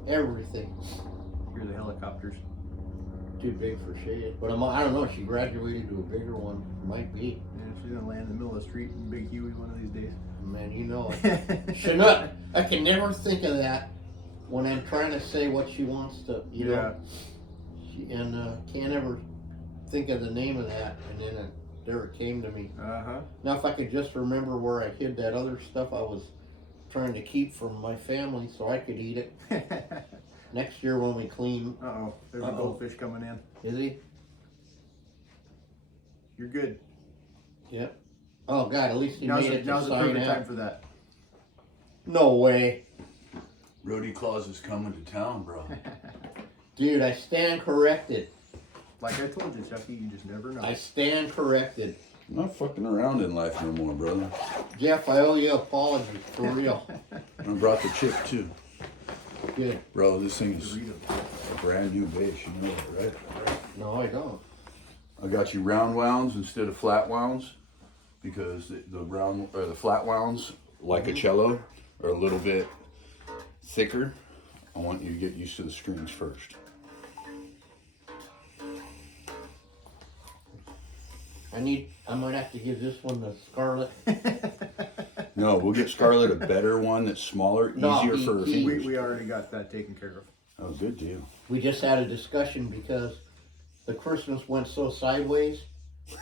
Everything. Here's the helicopters. Too big for shade. But I don't know, she graduated to a bigger one. Might be. Yeah, she's gonna land in the middle of the street in Big Huey one of these days. Man, you know it. Chinook. I can never think of that when I'm trying to say what she wants to, you know. Can't ever think of the name of that. And then there it came to me. Uh-huh. Now, if I could just remember where I hid that other stuff I was trying to keep from my family so I could eat it. Next year when we clean. Uh-oh. There's a goldfish coming in. Is he? You're good. Yep. Oh, God, at least he made it to now's the sign perfect out. time for that. No way. Brody Claus is coming to town, bro. Dude, I stand corrected. Like I told you, Chucky, you just never know. I stand corrected. I'm not fucking around in life no more, brother. Jeff, I owe you an apology, for real. I brought the chip too. Good. Bro, this thing is a brand new base, you know that, right? No, I don't. I got you round wounds instead of flat wounds because the flat wounds, like a cello, are a little bit thicker. I want you to get used to the screens first. I might have to give this one the Scarlet. No, we'll get Scarlet a better one that's smaller, easier for her fingers. We already got that taken care of. Oh, good deal. We just had a discussion because the Christmas went so sideways.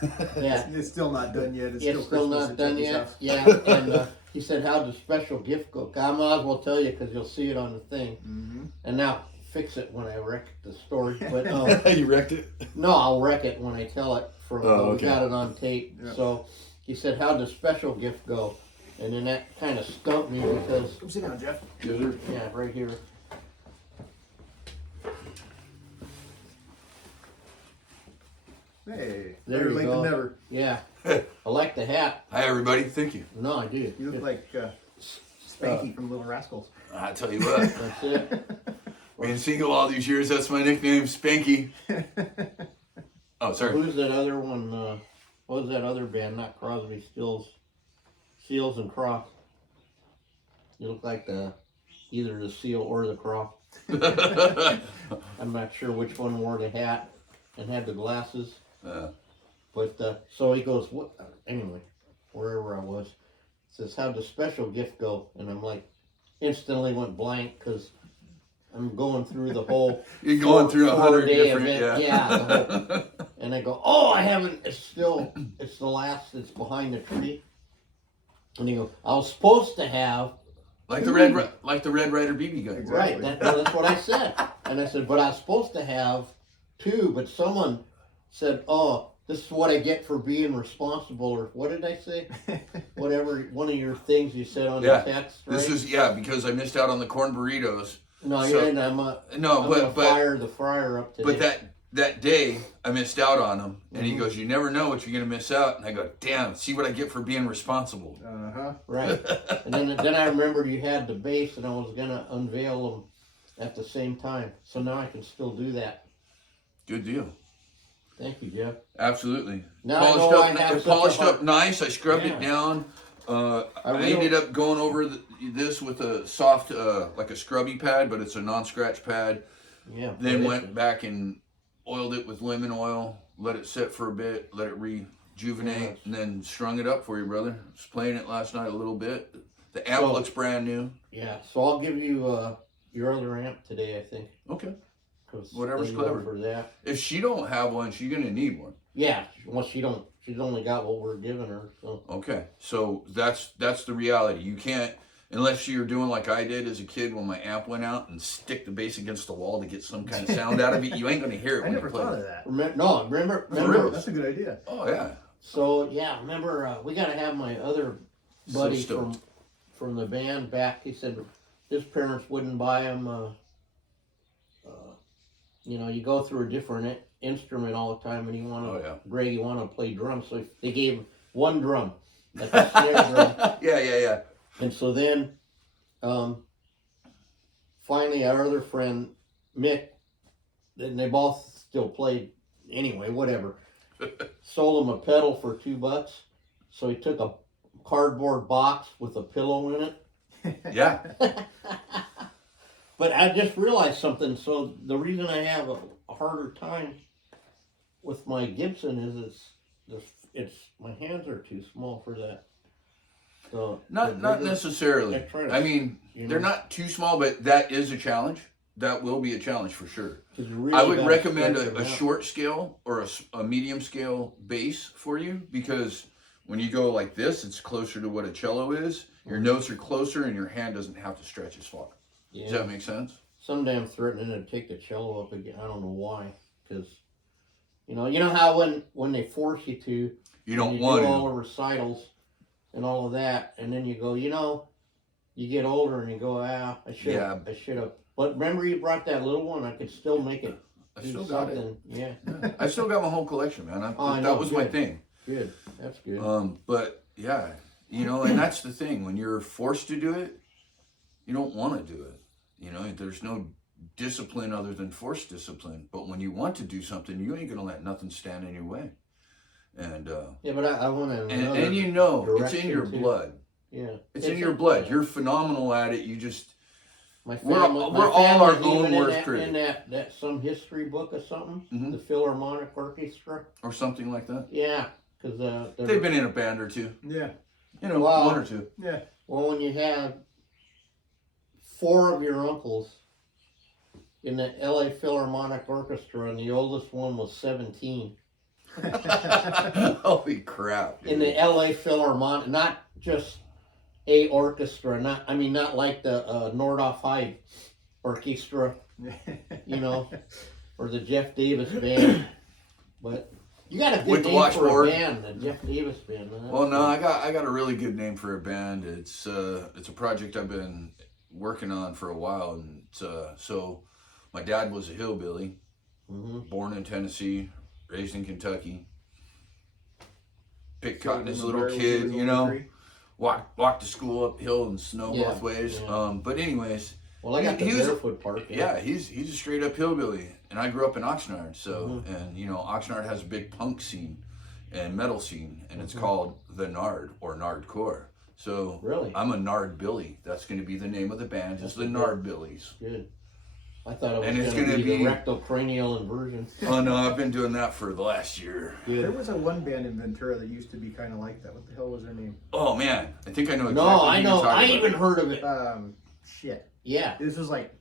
Yeah. It's still not done yet. It's It's still Christmas not at done Chucky's yet. house. Yeah, and he said, "How'd the special gift go?" I might as well tell you because you'll see it on the thing. Mm-hmm. And now fix it when I wreck the story. But You wrecked it? no, I'll wreck it when I tell it. Okay. We got it on tape. Yeah. So he said, "How'd the special gift go?" And then that kind of stumped me because Come sit down, Jeff. yeah, right here. Hey, There better you late go. than never. Yeah, I like the hat. Hi, everybody. Thank you. No, I do. You look like Spanky from Little Rascals. I tell you what, That's it. being single all these years, that's my nickname, Spanky. Oh, sorry. Who's that other one? What was that other band? Not Crosby, Seals and Croft. You look like either the seal or the Croft. I'm not sure which one wore the hat and had the glasses. But so he goes, what? Anyway, wherever I was, says, "How'd the special gift go?" And I'm like, instantly went blank because I'm going through the whole. You're going through 100 different, event. Yeah. And I go, "Oh, I haven't. It's the last. It's behind the tree." And he goes, "I was supposed to have Like the Red Ryder BB gun. Exactly. Right, that's what I said. And I said, but I was supposed to have 2, but someone said, oh, this is what I get for being responsible, or what did I say? Whatever, one of your things you said on the text, right? This is, because I missed out on the corn burritos. No, so, you didn't. I'm gonna fire the fryer up today. But that day, I missed out on them. And he goes, you never know what you're going to miss out. And I go, damn, see what I get for being responsible. Uh-huh. Right. And then I remembered you had the base, and I was going to unveil them at the same time. So now I can still do that. Good deal. Thank you, Jeff. Absolutely. Now Polished up nice. I scrubbed it down. I ended up going over this with a soft, like a scrubby pad, but it's a non-scratch pad. Yeah. Then went back and oiled it with lemon oil, let it sit for a bit, let it rejuvenate, and then strung it up for you, brother. I was playing it last night a little bit. The amp looks brand new. Yeah, so I'll give you your other amp today, I think. Okay. Whatever's clever for that. If she don't have one, she's gonna need one. Yeah, well, she's only got what we're giving her. So. Okay, so that's the reality. You can't, unless you're doing like I did as a kid when my amp went out and stick the bass against the wall to get some kind of sound out of it. You ain't gonna hear it. I never thought of that. Remember. That's a good idea. Oh yeah. So yeah, remember we gotta have my other buddy from the band back. He said his parents wouldn't buy him. You go through a different instrument all the time, and you want to play drums. So they gave him one drum, like a snare drum. Yeah. And so then, finally, our other friend Mick, and they both still played anyway. Whatever. Sold him a pedal for $2. So he took a cardboard box with a pillow in it. Yeah. But I just realized something. So the reason I have a harder time with my Gibson is it's my hands are too small for that. So not necessarily. I mean, they're not too small, but that is a challenge. That will be a challenge for sure. Really I would recommend a short scale or a medium scale bass for you, because when you go like this, it's closer to what a cello is. Your notes are closer and your hand doesn't have to stretch as far. Yeah. Does that make sense? Someday I'm threatening to take the cello up again. I don't know why, because you know how when they force you to, you don't want do all the recitals and all of that, and then you go, you get older and you go, I should have. But remember, you brought that little one. I could still make it. I still got it. Yeah. I still got my whole collection, man. That was my thing. Good. That's good. But yeah, and that's the thing. When you're forced to do it, you don't want to do it. There's no discipline other than forced discipline. But when you want to do something, you ain't gonna let nothing stand in your way. And yeah, but I want to. And it's in your blood. Yeah, it's in your blood. You're phenomenal at it. You just. We're all our own worst critic. In that some history book or something, the Philharmonic Orchestra or something like that. Yeah, because they've been in a band or two. Yeah, one or two. Yeah. Well, when you have 4 of your uncles in the LA Philharmonic Orchestra, and the oldest one was 17. Holy crap! Dude. In the LA Philharmonic, not just a orchestra, not like the Nordhoff High Orchestra, or the Jeff Davis Band, but you got a good name for a band, the Jeff Davis Band. Well, no, I got a really good name for a band. It's a project I've been working on for a while, and so my dad was a hillbilly, born in Tennessee, raised in Kentucky, picked cotton as a little kid, Walked to school uphill and snow both ways. Yeah. But anyways, well, I got the barefoot part. Yeah, he's a straight up hillbilly, and I grew up in Oxnard. So, and Oxnard has a big punk scene and metal scene, and it's called the Nard or Nardcore. So, really, I'm a Nard Billy. That's going to be the name of the band. It's the Nard Billies. Good. I thought it was going to be the rectocranial inversion. Oh no, I've been doing that for the last year. Good. There was one band in Ventura that used to be kind of like that. What the hell was their name? Oh man, I think I know exactly. No, I know. I even heard of it. Shit. Yeah. This was like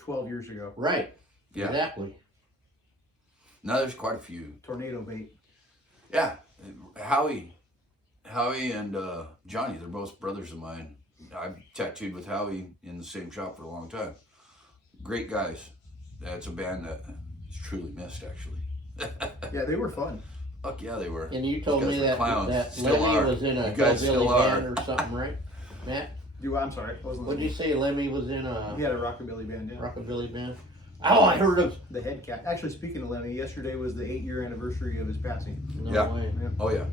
12 years ago. Right. Yeah. Exactly. Now there's quite a few. Tornado Bait. Yeah, Howie and Johnny, they're both brothers of mine. I've tattooed with Howie in the same shop for a long time. Great guys. That's a band that is truly missed, actually. Yeah, they were fun. Fuck yeah, they were. And you told me that Still Lemmy are. was in a You guys hillbilly still are. band or something, right, Matt? I'm sorry. I wasn't What did you say? Lemmy was in a He had a rockabilly band, yeah. rockabilly band? Oh, I heard of. The head cat. Actually, speaking of Lemmy, yesterday was the 8-year anniversary of his passing. No Yeah. way. Oh yeah.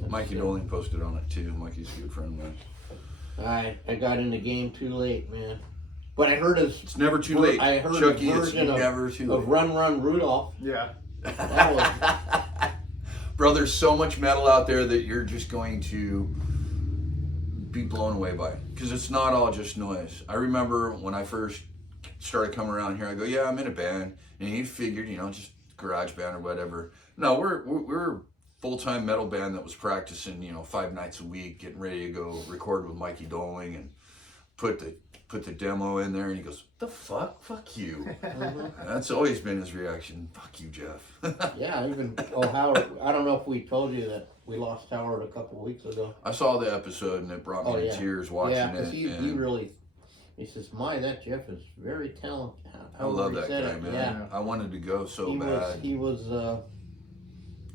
That's Mikey sick. Doling posted on it too. Mikey's a good friend of mine. I got in the game too late, man. But I heard his It's never too late. I heard Chucky, his it's version never too late. of Run Run Rudolph. Yeah. That was Bro, there's so much metal out there that you're just going to be blown away by. Because it's not all just noise. I remember when I first started coming around here, I go, yeah, I'm in a band. And he figured, just garage band or whatever. No, we're a full-time metal band that was practicing, 5 nights a week, getting ready to go record with Mikey Doling and put the demo in there. And he goes, the fuck? Fuck you. That's always been his reaction. Fuck you, Jeff. yeah. Even Howard. I don't know if we told you that we lost Howard a couple of weeks ago. I saw the episode and it brought me to tears watching yeah, it. he really. He says, that Jeff is very talented. I love that guy, it. man. Yeah. I wanted to go so bad. He was.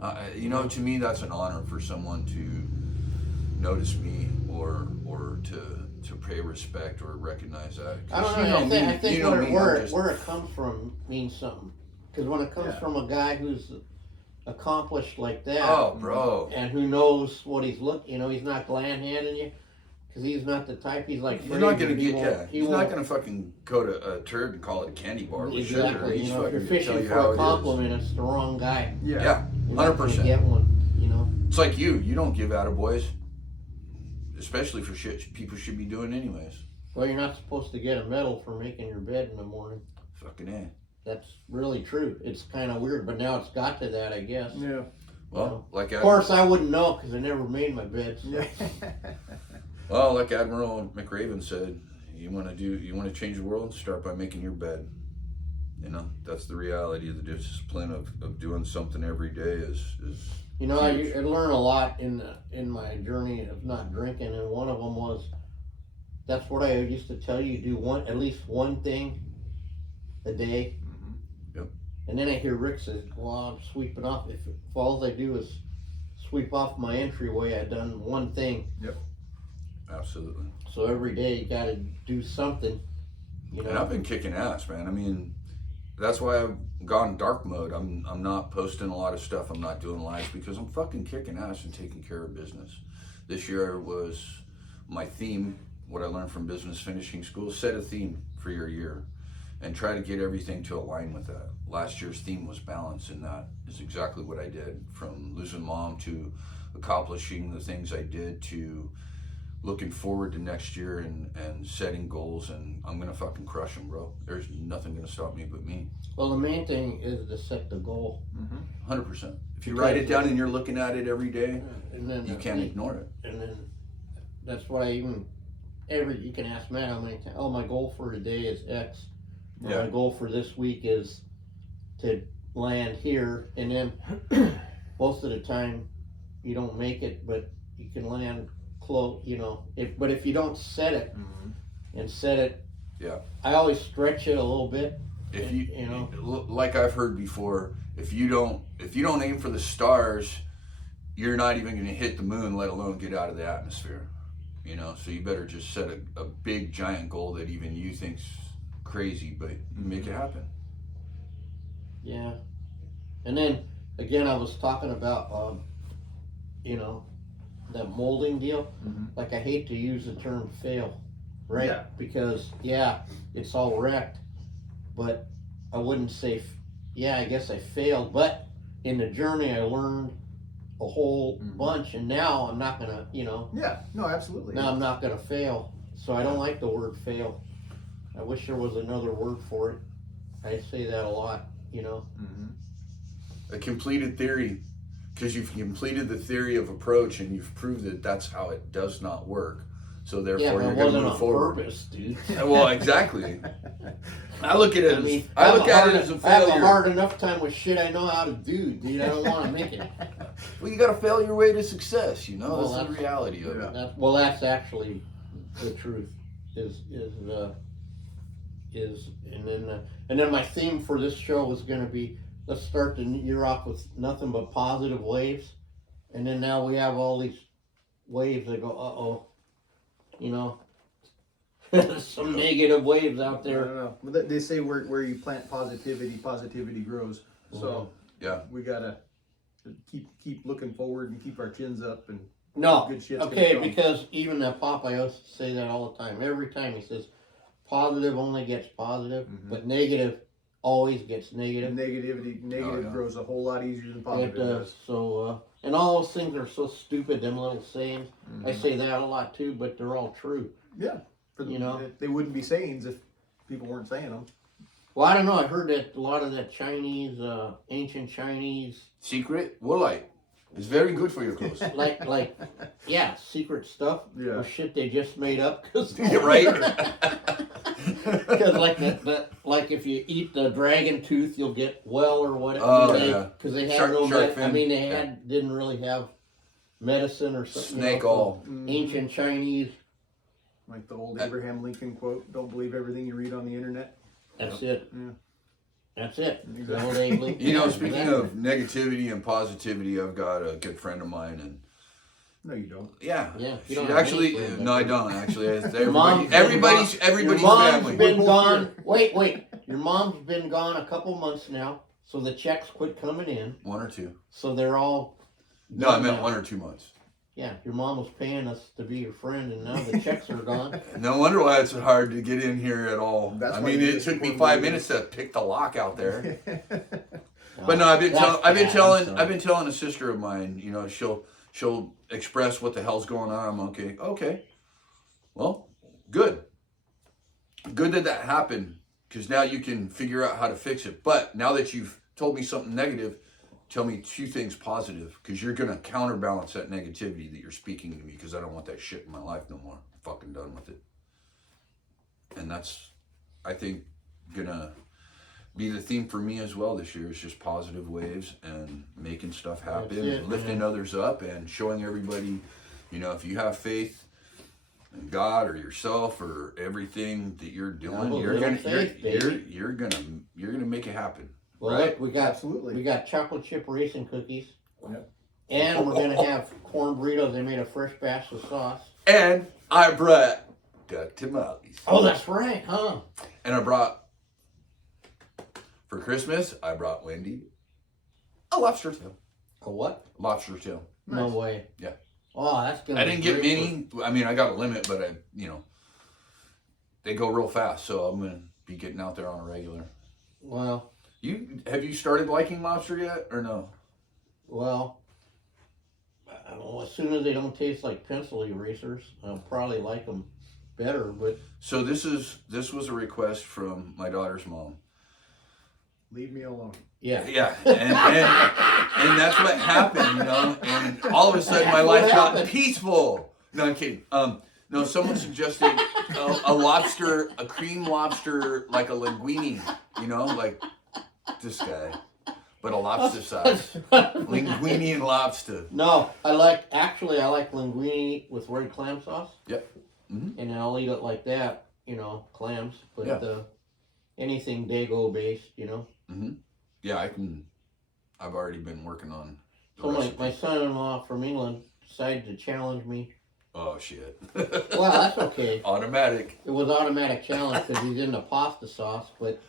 To me, that's an honor for someone to notice me or to pay respect or recognize that. I don't know. I think where it comes from means something. Because when it comes from a guy who's accomplished like that, oh, bro, and who knows what he's he's not gland handing you. Because he's not the type. He's like he's not gonna he's not won't- gonna fucking go to a turd and call it a candy bar with sugar. Exactly. He's If fucking you're gonna tell fishing you for how a it compliment, it's the wrong guy. Yeah, You're not gonna 100%. get one. It's like you don't give attaboys, especially for shit people should be doing anyways. Well, you're not supposed to get a medal for making your bed in the morning. Fucking A. That's really true. It's kind of weird, but now it's got to that, I guess. Yeah. Well, like Of course, I wouldn't know because I never made my bed. So. Yeah. Well, like Admiral McRaven said, you want to change the world, start by making your bed. That's the reality of the discipline of doing something every day is I huge. learned a lot in my journey of not drinking, and one of them was that's what I used to tell you: do at least one thing a day. Mm-hmm. Yep. And then I hear Rick say, "Well, I'm sweeping off. If all I do is sweep off my entryway, I've done one thing." Yep. Absolutely. So every day you got to do something. And I've been kicking ass, man. I mean, that's why I've gone dark mode. I'm not posting a lot of stuff. I'm not doing lives because I'm fucking kicking ass and taking care of business. This year was my theme. What I learned from business finishing school: set a theme for your year, and try to get everything to align with that. Last year's theme was balance, and that is exactly what I did. From losing mom to accomplishing the things I did to looking forward to next year and setting goals, and I'm gonna fucking crush them, bro. There's nothing gonna stop me but me. Well, the main thing is to set the goal. 100%. If you write it down and you're looking at it every day, And then you can't ignore it. And then that's what I even you can ask Matt how many times. Oh, my goal for today is X. Yeah. My goal for this week is to land here, and then most of the time you don't make it, but you can land close. But if you don't set it and set it, Yeah. I always stretch it a little bit. If you like I've heard before, if you don't aim for the stars, you're not even gonna hit the moon, let alone get out of the atmosphere. So you better just set a big giant goal that even you think's crazy, but make it happen. Yeah. And then again, I was talking about that molding deal. Like, I hate to use the term fail, right? Yeah. Because it's all wrecked, but I wouldn't say I guess I failed, but in the journey I learned a whole bunch, and now I'm not gonna Yeah. No, absolutely. now I'm not gonna fail. So I don't like the word fail. I wish there was another word for it. I say that a lot. A completed theory, because you've completed the theory of approach and you've proved that that's how it does not work. So therefore, but you're it going to wasn't move on forward. purpose, dude. Well, exactly. I look at it as I as a I have a failure. hard enough time with shit I know how to do, dude. I don't want to make it. Well, you got to fail your way to success. Well, that's the reality of it. That's actually The truth is and then my theme for this show is going to be, let's start the year off with nothing but positive waves, and then now we have all these waves that go, you know, some negative waves out I there. don't know. But they say where you plant positivity grows. So Yeah. we gotta keep looking forward and keep our chins up and No, good shit's gonna okay, come. because even that Popeye used to say that all the time. Every time he says, positive only gets positive, but negative always gets negative. Negative grows a whole lot easier than positive It does. So, and all those things are so stupid, them little sayings. I say that a lot too, but they're all true. Yeah. You know? They wouldn't be sayings if people weren't saying them. Well, I don't know. I heard that a lot of that Chinese, ancient Chinese, Secret woolite is very good for your clothes. like, yeah, secret stuff Yeah. or shit they just made up. Cause, Right? Because like if you eat the dragon tooth, you'll get well or whatever. Oh, yeah. Because they had Shark no. I fin. mean, they didn't really have medicine or something. Snake all. Ancient Chinese. Like the old Abraham Lincoln quote: "Don't believe everything you read on the internet." That's it. Yeah. That's it. Exactly. The old Abe Lincoln. You know, speaking of negativity and positivity, I've got a good friend of mine, and No, you don't. Yeah, you she don't have actually, any friends, no, I like don't actually. Everybody's Everybody's mom's family. been gone. Wait. Your mom's been gone a couple months now, so the checks quit coming in. 1 or 2. So they're all. No, I meant now. 1 or 2 months. Yeah, your mom was paying us to be your friend, and now the checks are gone. No wonder why it's hard to get in here at all. That's I why mean, you it just took me support 5 me. minutes to pick the lock out there. Oh, But no, I've been that's bad, I've been telling a sister of mine. You know, she'll express what the hell's going on. I'm okay. Well, good that happened, because now you can figure out how to fix it. But now that you've told me something negative, tell me 2 things positive, because you're gonna counterbalance that negativity that you're speaking to me, because I don't want that shit in my life no more. I'm fucking done with it. And that's, I think, gonna be the theme for me as well this year. Is just positive waves and making stuff happen, That's it, lifting man. others up, and showing everybody, you know, if you have faith in God or yourself or everything that you're doing, you're gonna make it happen. Well, Right? look, we got Absolutely. chocolate chip racing cookies, Yep. and we're gonna have corn burritos. They made a fresh batch of sauce. And I brought duck tamales. Oh, that's right, huh? And I brought, for Christmas, I brought Wendy a lobster tail. A what? Lobster tail. No Nice. way. Yeah. Oh, that's gonna. I be didn't get great many. I mean, I got a limit, but they go real fast, so I'm gonna be getting out there on a regular. Well, Have you started liking lobster yet, or no? I don't know, as soon as they don't taste like pencil erasers, I'll probably like them better. But So this was a request from my daughter's mom. Leave me alone. yeah, Yeah, and that's what happened, you know. And all of a sudden, my life got peaceful. No, I'm kidding. No, someone suggested a cream lobster, like a linguine, you know, like this guy, but a lobster size. Linguine and lobster. No, I like linguine with red clam sauce. Yep. Mm-hmm. And I'll eat it like that, you know, clams. But Yeah. anything Dago based, you know. Mm-hmm. Yeah, I've already been working on the So recipe. my son-in-law from England decided to challenge me. Oh shit. Well, that's okay. Automatic. It was automatic challenge because he's into pasta sauce, but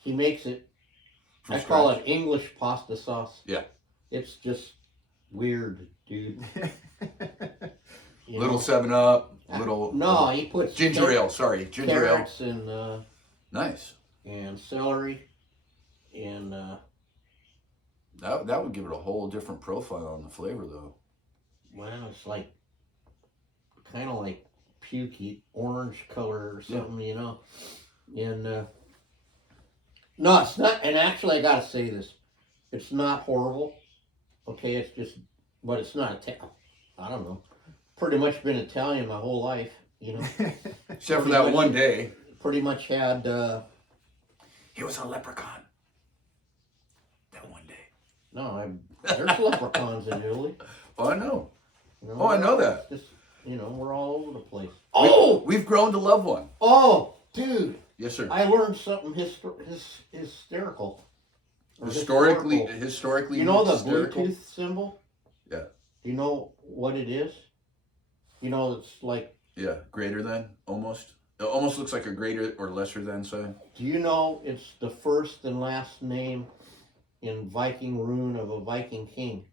he makes it. From I call scratch. it English pasta sauce. Yeah. It's just weird, dude. You Little know? 7-Up, little No, he puts ginger ale. Sorry, ginger ale. carrots and Nice. celery and That would give it a whole different profile on the flavor, though. well, it's like kind of like pukey orange color or something, you know. And no, it's not. And actually, I gotta say this: it's not horrible. Okay, it's just, but it's not. I don't know. Pretty much been Italian my whole life, you know. Except for that one day. Pretty much had. He was a leprechaun. That one day. No, there's leprechauns in Italy. Oh, I know. You know? Oh, I know that. Just, we're all over the place. We've grown to love one. Oh, dude. Yes, sir. I learned something hysterical. Historically, you know the hysterical? Bluetooth symbol? Yeah. Do you know what it is? It's like... Yeah, greater than, almost. It almost looks like a greater or lesser than sign. Do you know it's the first and last name in Viking rune of a Viking king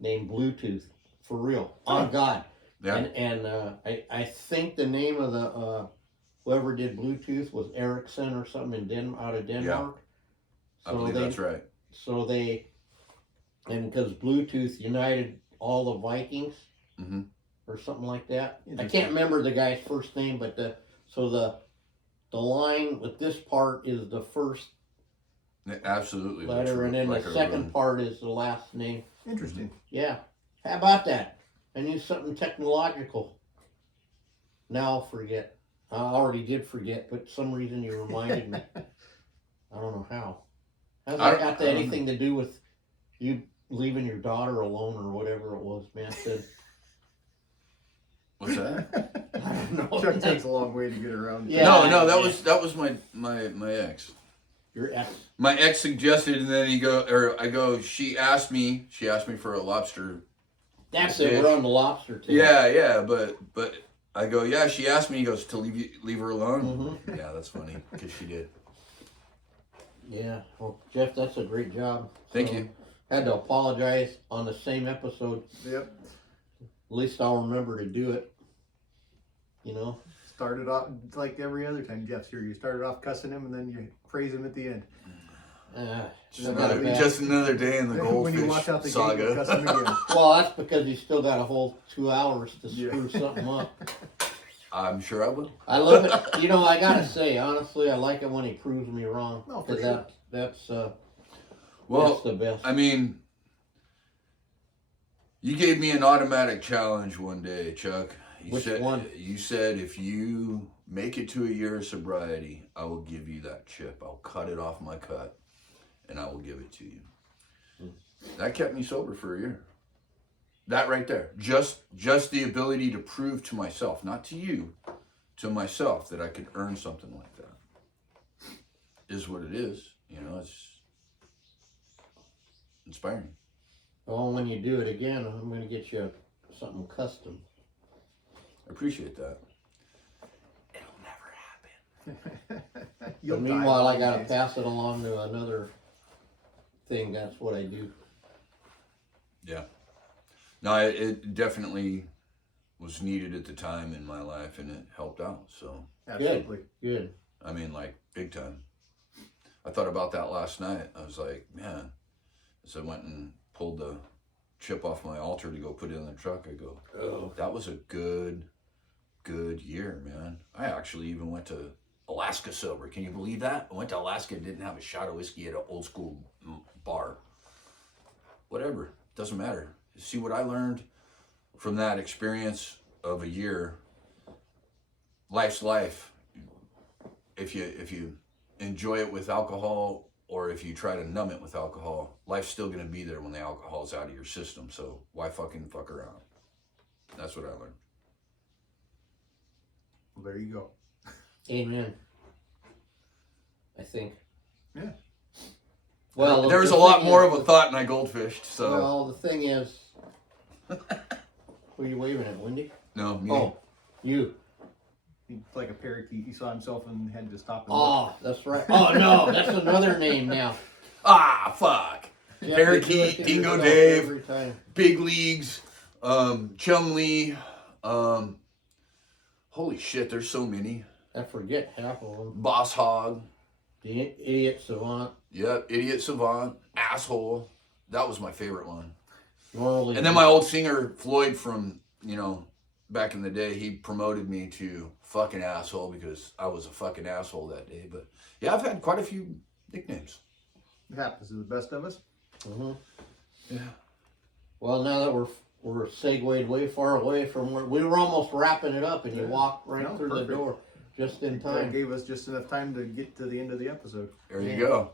named Bluetooth? For real. On God. Yeah. And I think the name of the whoever did Bluetooth was Ericsson or something out of Denmark. I believe that's right. So and because Bluetooth united all the Vikings or something like that. I can't remember the guy's first name, but the line with this part is the first Absolutely. letter, and then the second part is the last name. Interesting. Yeah. How about that? I knew something technological. Now I'll forget. I already did forget, but for some reason you reminded me. I don't know how. How's that got anything to do with you leaving your daughter alone or whatever it was, man said? What's that? I don't know. Chuck takes a long way to get around. Yeah. No, that was my ex. Your ex. My ex suggested, and then I go. She asked me for a lobster. That's it. We're on the lobster too. Yeah, but I go. Yeah, she asked me. He goes to leave her alone. Yeah, that's funny because she did. Yeah. Well, Jeff, that's a great job. Thank you. Had to apologize on the same episode. Yep. At least I'll remember to do it. Started off like every other time Jeff's here. You started off cussing him and then you praise him at the end. Just another day in the When you walk out goldfish the gate, you cuss him saga. again. Well, that's because you still got a whole 2 hours to screw something up. I'm sure I will. I love it. I gotta say, honestly, I like it when he proves me wrong. Oh, for sure. That's the best. I mean, you gave me an automatic challenge one day, Chuck. Which one? You said if you make it to a year of sobriety, I will give you that chip. I'll cut it off my cut, and I will give it to you. That kept me sober for a year. That right there, just the ability to prove to myself, not to you, to myself, that I could earn something like that, is what it is. It's inspiring. Well, when you do it again, I'm going to get you something custom. I appreciate that. It'll never happen. But meanwhile, I got to pass it along to another thing. That's what I do. Yeah. No, it definitely was needed at the time in my life, and it helped out. So Absolutely. Good. I mean, like, big time. I thought about that last night. I was like, man, as I went and pulled the chip off my altar to go put it in the truck, I go, oh, that was a good year, man. I actually even went to Alaska sober. Can you believe that? I went to Alaska and didn't have a shot of whiskey at an old school bar. Whatever. Doesn't matter. See what I learned from that experience of a year. Life's life. If you enjoy it with alcohol, or if you try to numb it with alcohol, life's still going to be there when the alcohol's out of your system. So why fucking fuck around? That's what I learned. Well, there you go. Amen. I think. Yeah. Well, there was a lot more of a thought, and I goldfished. So. Well, the thing is, who are you waving at, Wendy? No, me. Oh, you. He's like a parakeet. He saw himself and had to stop and Oh, that's right. Oh no, that's another name now. Ah, fuck. Jeff, Parakeet, you do it to Dingo yourself Dave, every time. Big Leagues, Chumley. Holy shit, there's so many. I forget half of them. Boss Hog. The Idiot Savant. Yep, Idiot Savant. Asshole. That was my favorite one. Normally. And then my old singer, Floyd, from, back in the day, he promoted me to fucking asshole because I was a fucking asshole that day. But yeah, I've had quite a few nicknames. It happens to the best of us. Mm-hmm. Yeah. Well, now that we're segued way far away from where we were almost wrapping it up, and you walked right through perfect. the door just in That time. gave us just enough time to get to the end of the episode. There you go.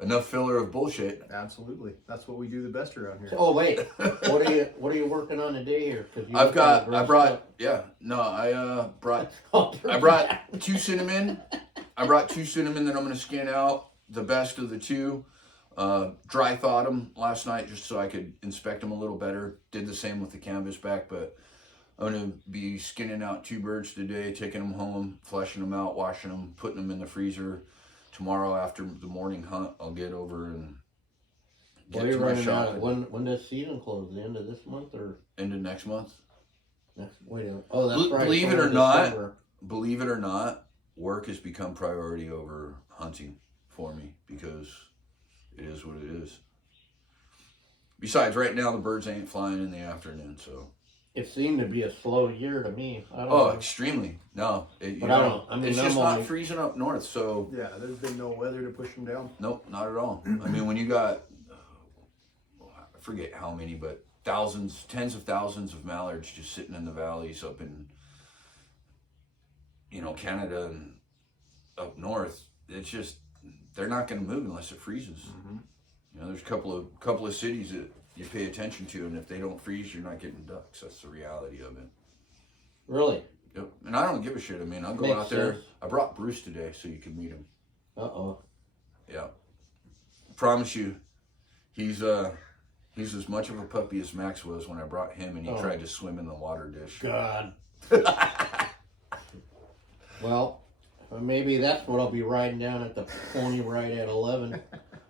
enough filler of bullshit. Absolutely. That's what we do the best around here. Oh wait, what are you working on today here? I brought 2 cinnamon. I brought 2 cinnamon that I'm going to skin out, the best of the 2. Dry thawed them last night just so I could inspect them a little better. Did the same with the canvasback, but I'm going to be skinning out 2 birds today, taking them home, fleshing them out, washing them, putting them in the freezer. Tomorrow after the morning hunt, I'll get over and get to my shopping. When does season close? The end of this month or end of next month? That's right. Believe it or not, work has become priority over hunting for me because it is what it is. Besides, right now the birds ain't flying in the afternoon, so. It seemed to be a slow year to me. I don't know. Extremely. No, it's just not freezing up north, so. Yeah, there's been no weather to push them down. Nope, not at all. I mean, when you got, I forget how many, but tens of thousands of mallards just sitting in the valleys up in, Canada and up north, it's just, they're not going to move unless it freezes. Mm-hmm. There's a couple of cities that you pay attention to, and if they don't freeze, you're not getting ducks. That's the reality of it. Really? Yep. And I don't give a shit. I mean, I'll go out there. I brought Bruce today so you can meet him. Yeah. Promise you, he's as much of a puppy as Max was when I brought him, and he tried to swim in the water dish. God. Well, maybe that's what I'll be riding down at the pony ride at 11.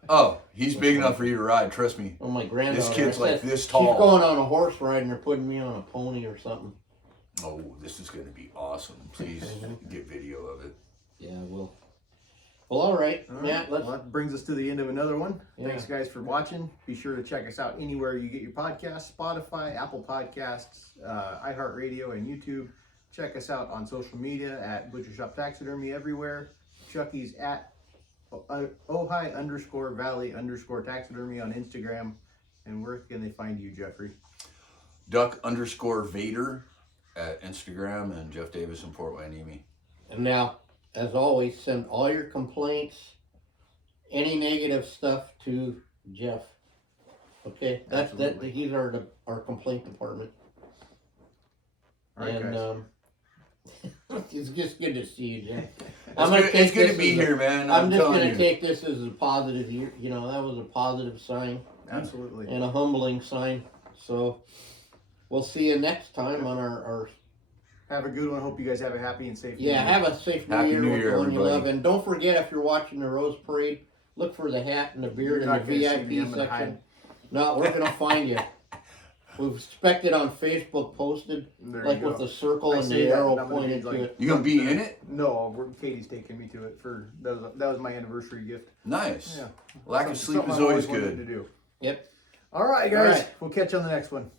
Oh, he's big enough for you to ride, trust me. Oh, my granddaughter. This kid's like this tall. She's going on a horse ride and they're putting me on a pony or something. Oh, this is going to be awesome. Please get video of it. Yeah, we'll. Well, all right, Matt, Well, that brings us to the end of another one. Yeah. Thanks, guys, for watching. Be sure to check us out anywhere you get your podcasts, Spotify, Apple Podcasts, iHeart Radio, and YouTube. Check us out on social media at Butcher Shop Taxidermy everywhere. Chucky's at Ojai_Valley_taxidermy on Instagram. And where can they find you, Jeffrey? Duck_Vader at Instagram, and Jeff Davis in Port Hueneme. And now, as always, send all your complaints, any negative stuff to Jeff. Okay, he's our complaint department. All right, and guys. It's just good to see you, Jeff. It's good to be here, man. I'm just going to take this as a positive. That was a positive sign. Absolutely. And a humbling sign. So we'll see you next time on our Have a good one. Hope you guys have a happy and safe New Year. Have a safe New Year with the one you love. And don't forget, if you're watching the Rose Parade, look for the hat and the beard in the VIP section. No, we're going to find you. We've expected on Facebook posted, with the circle and the arrow pointed to it. You gonna be in it? No, Katie's taking me to it that was my anniversary gift. Nice. Yeah. Lack of sleep is always good. To do. Yep. All right, guys. We'll catch you on the next one.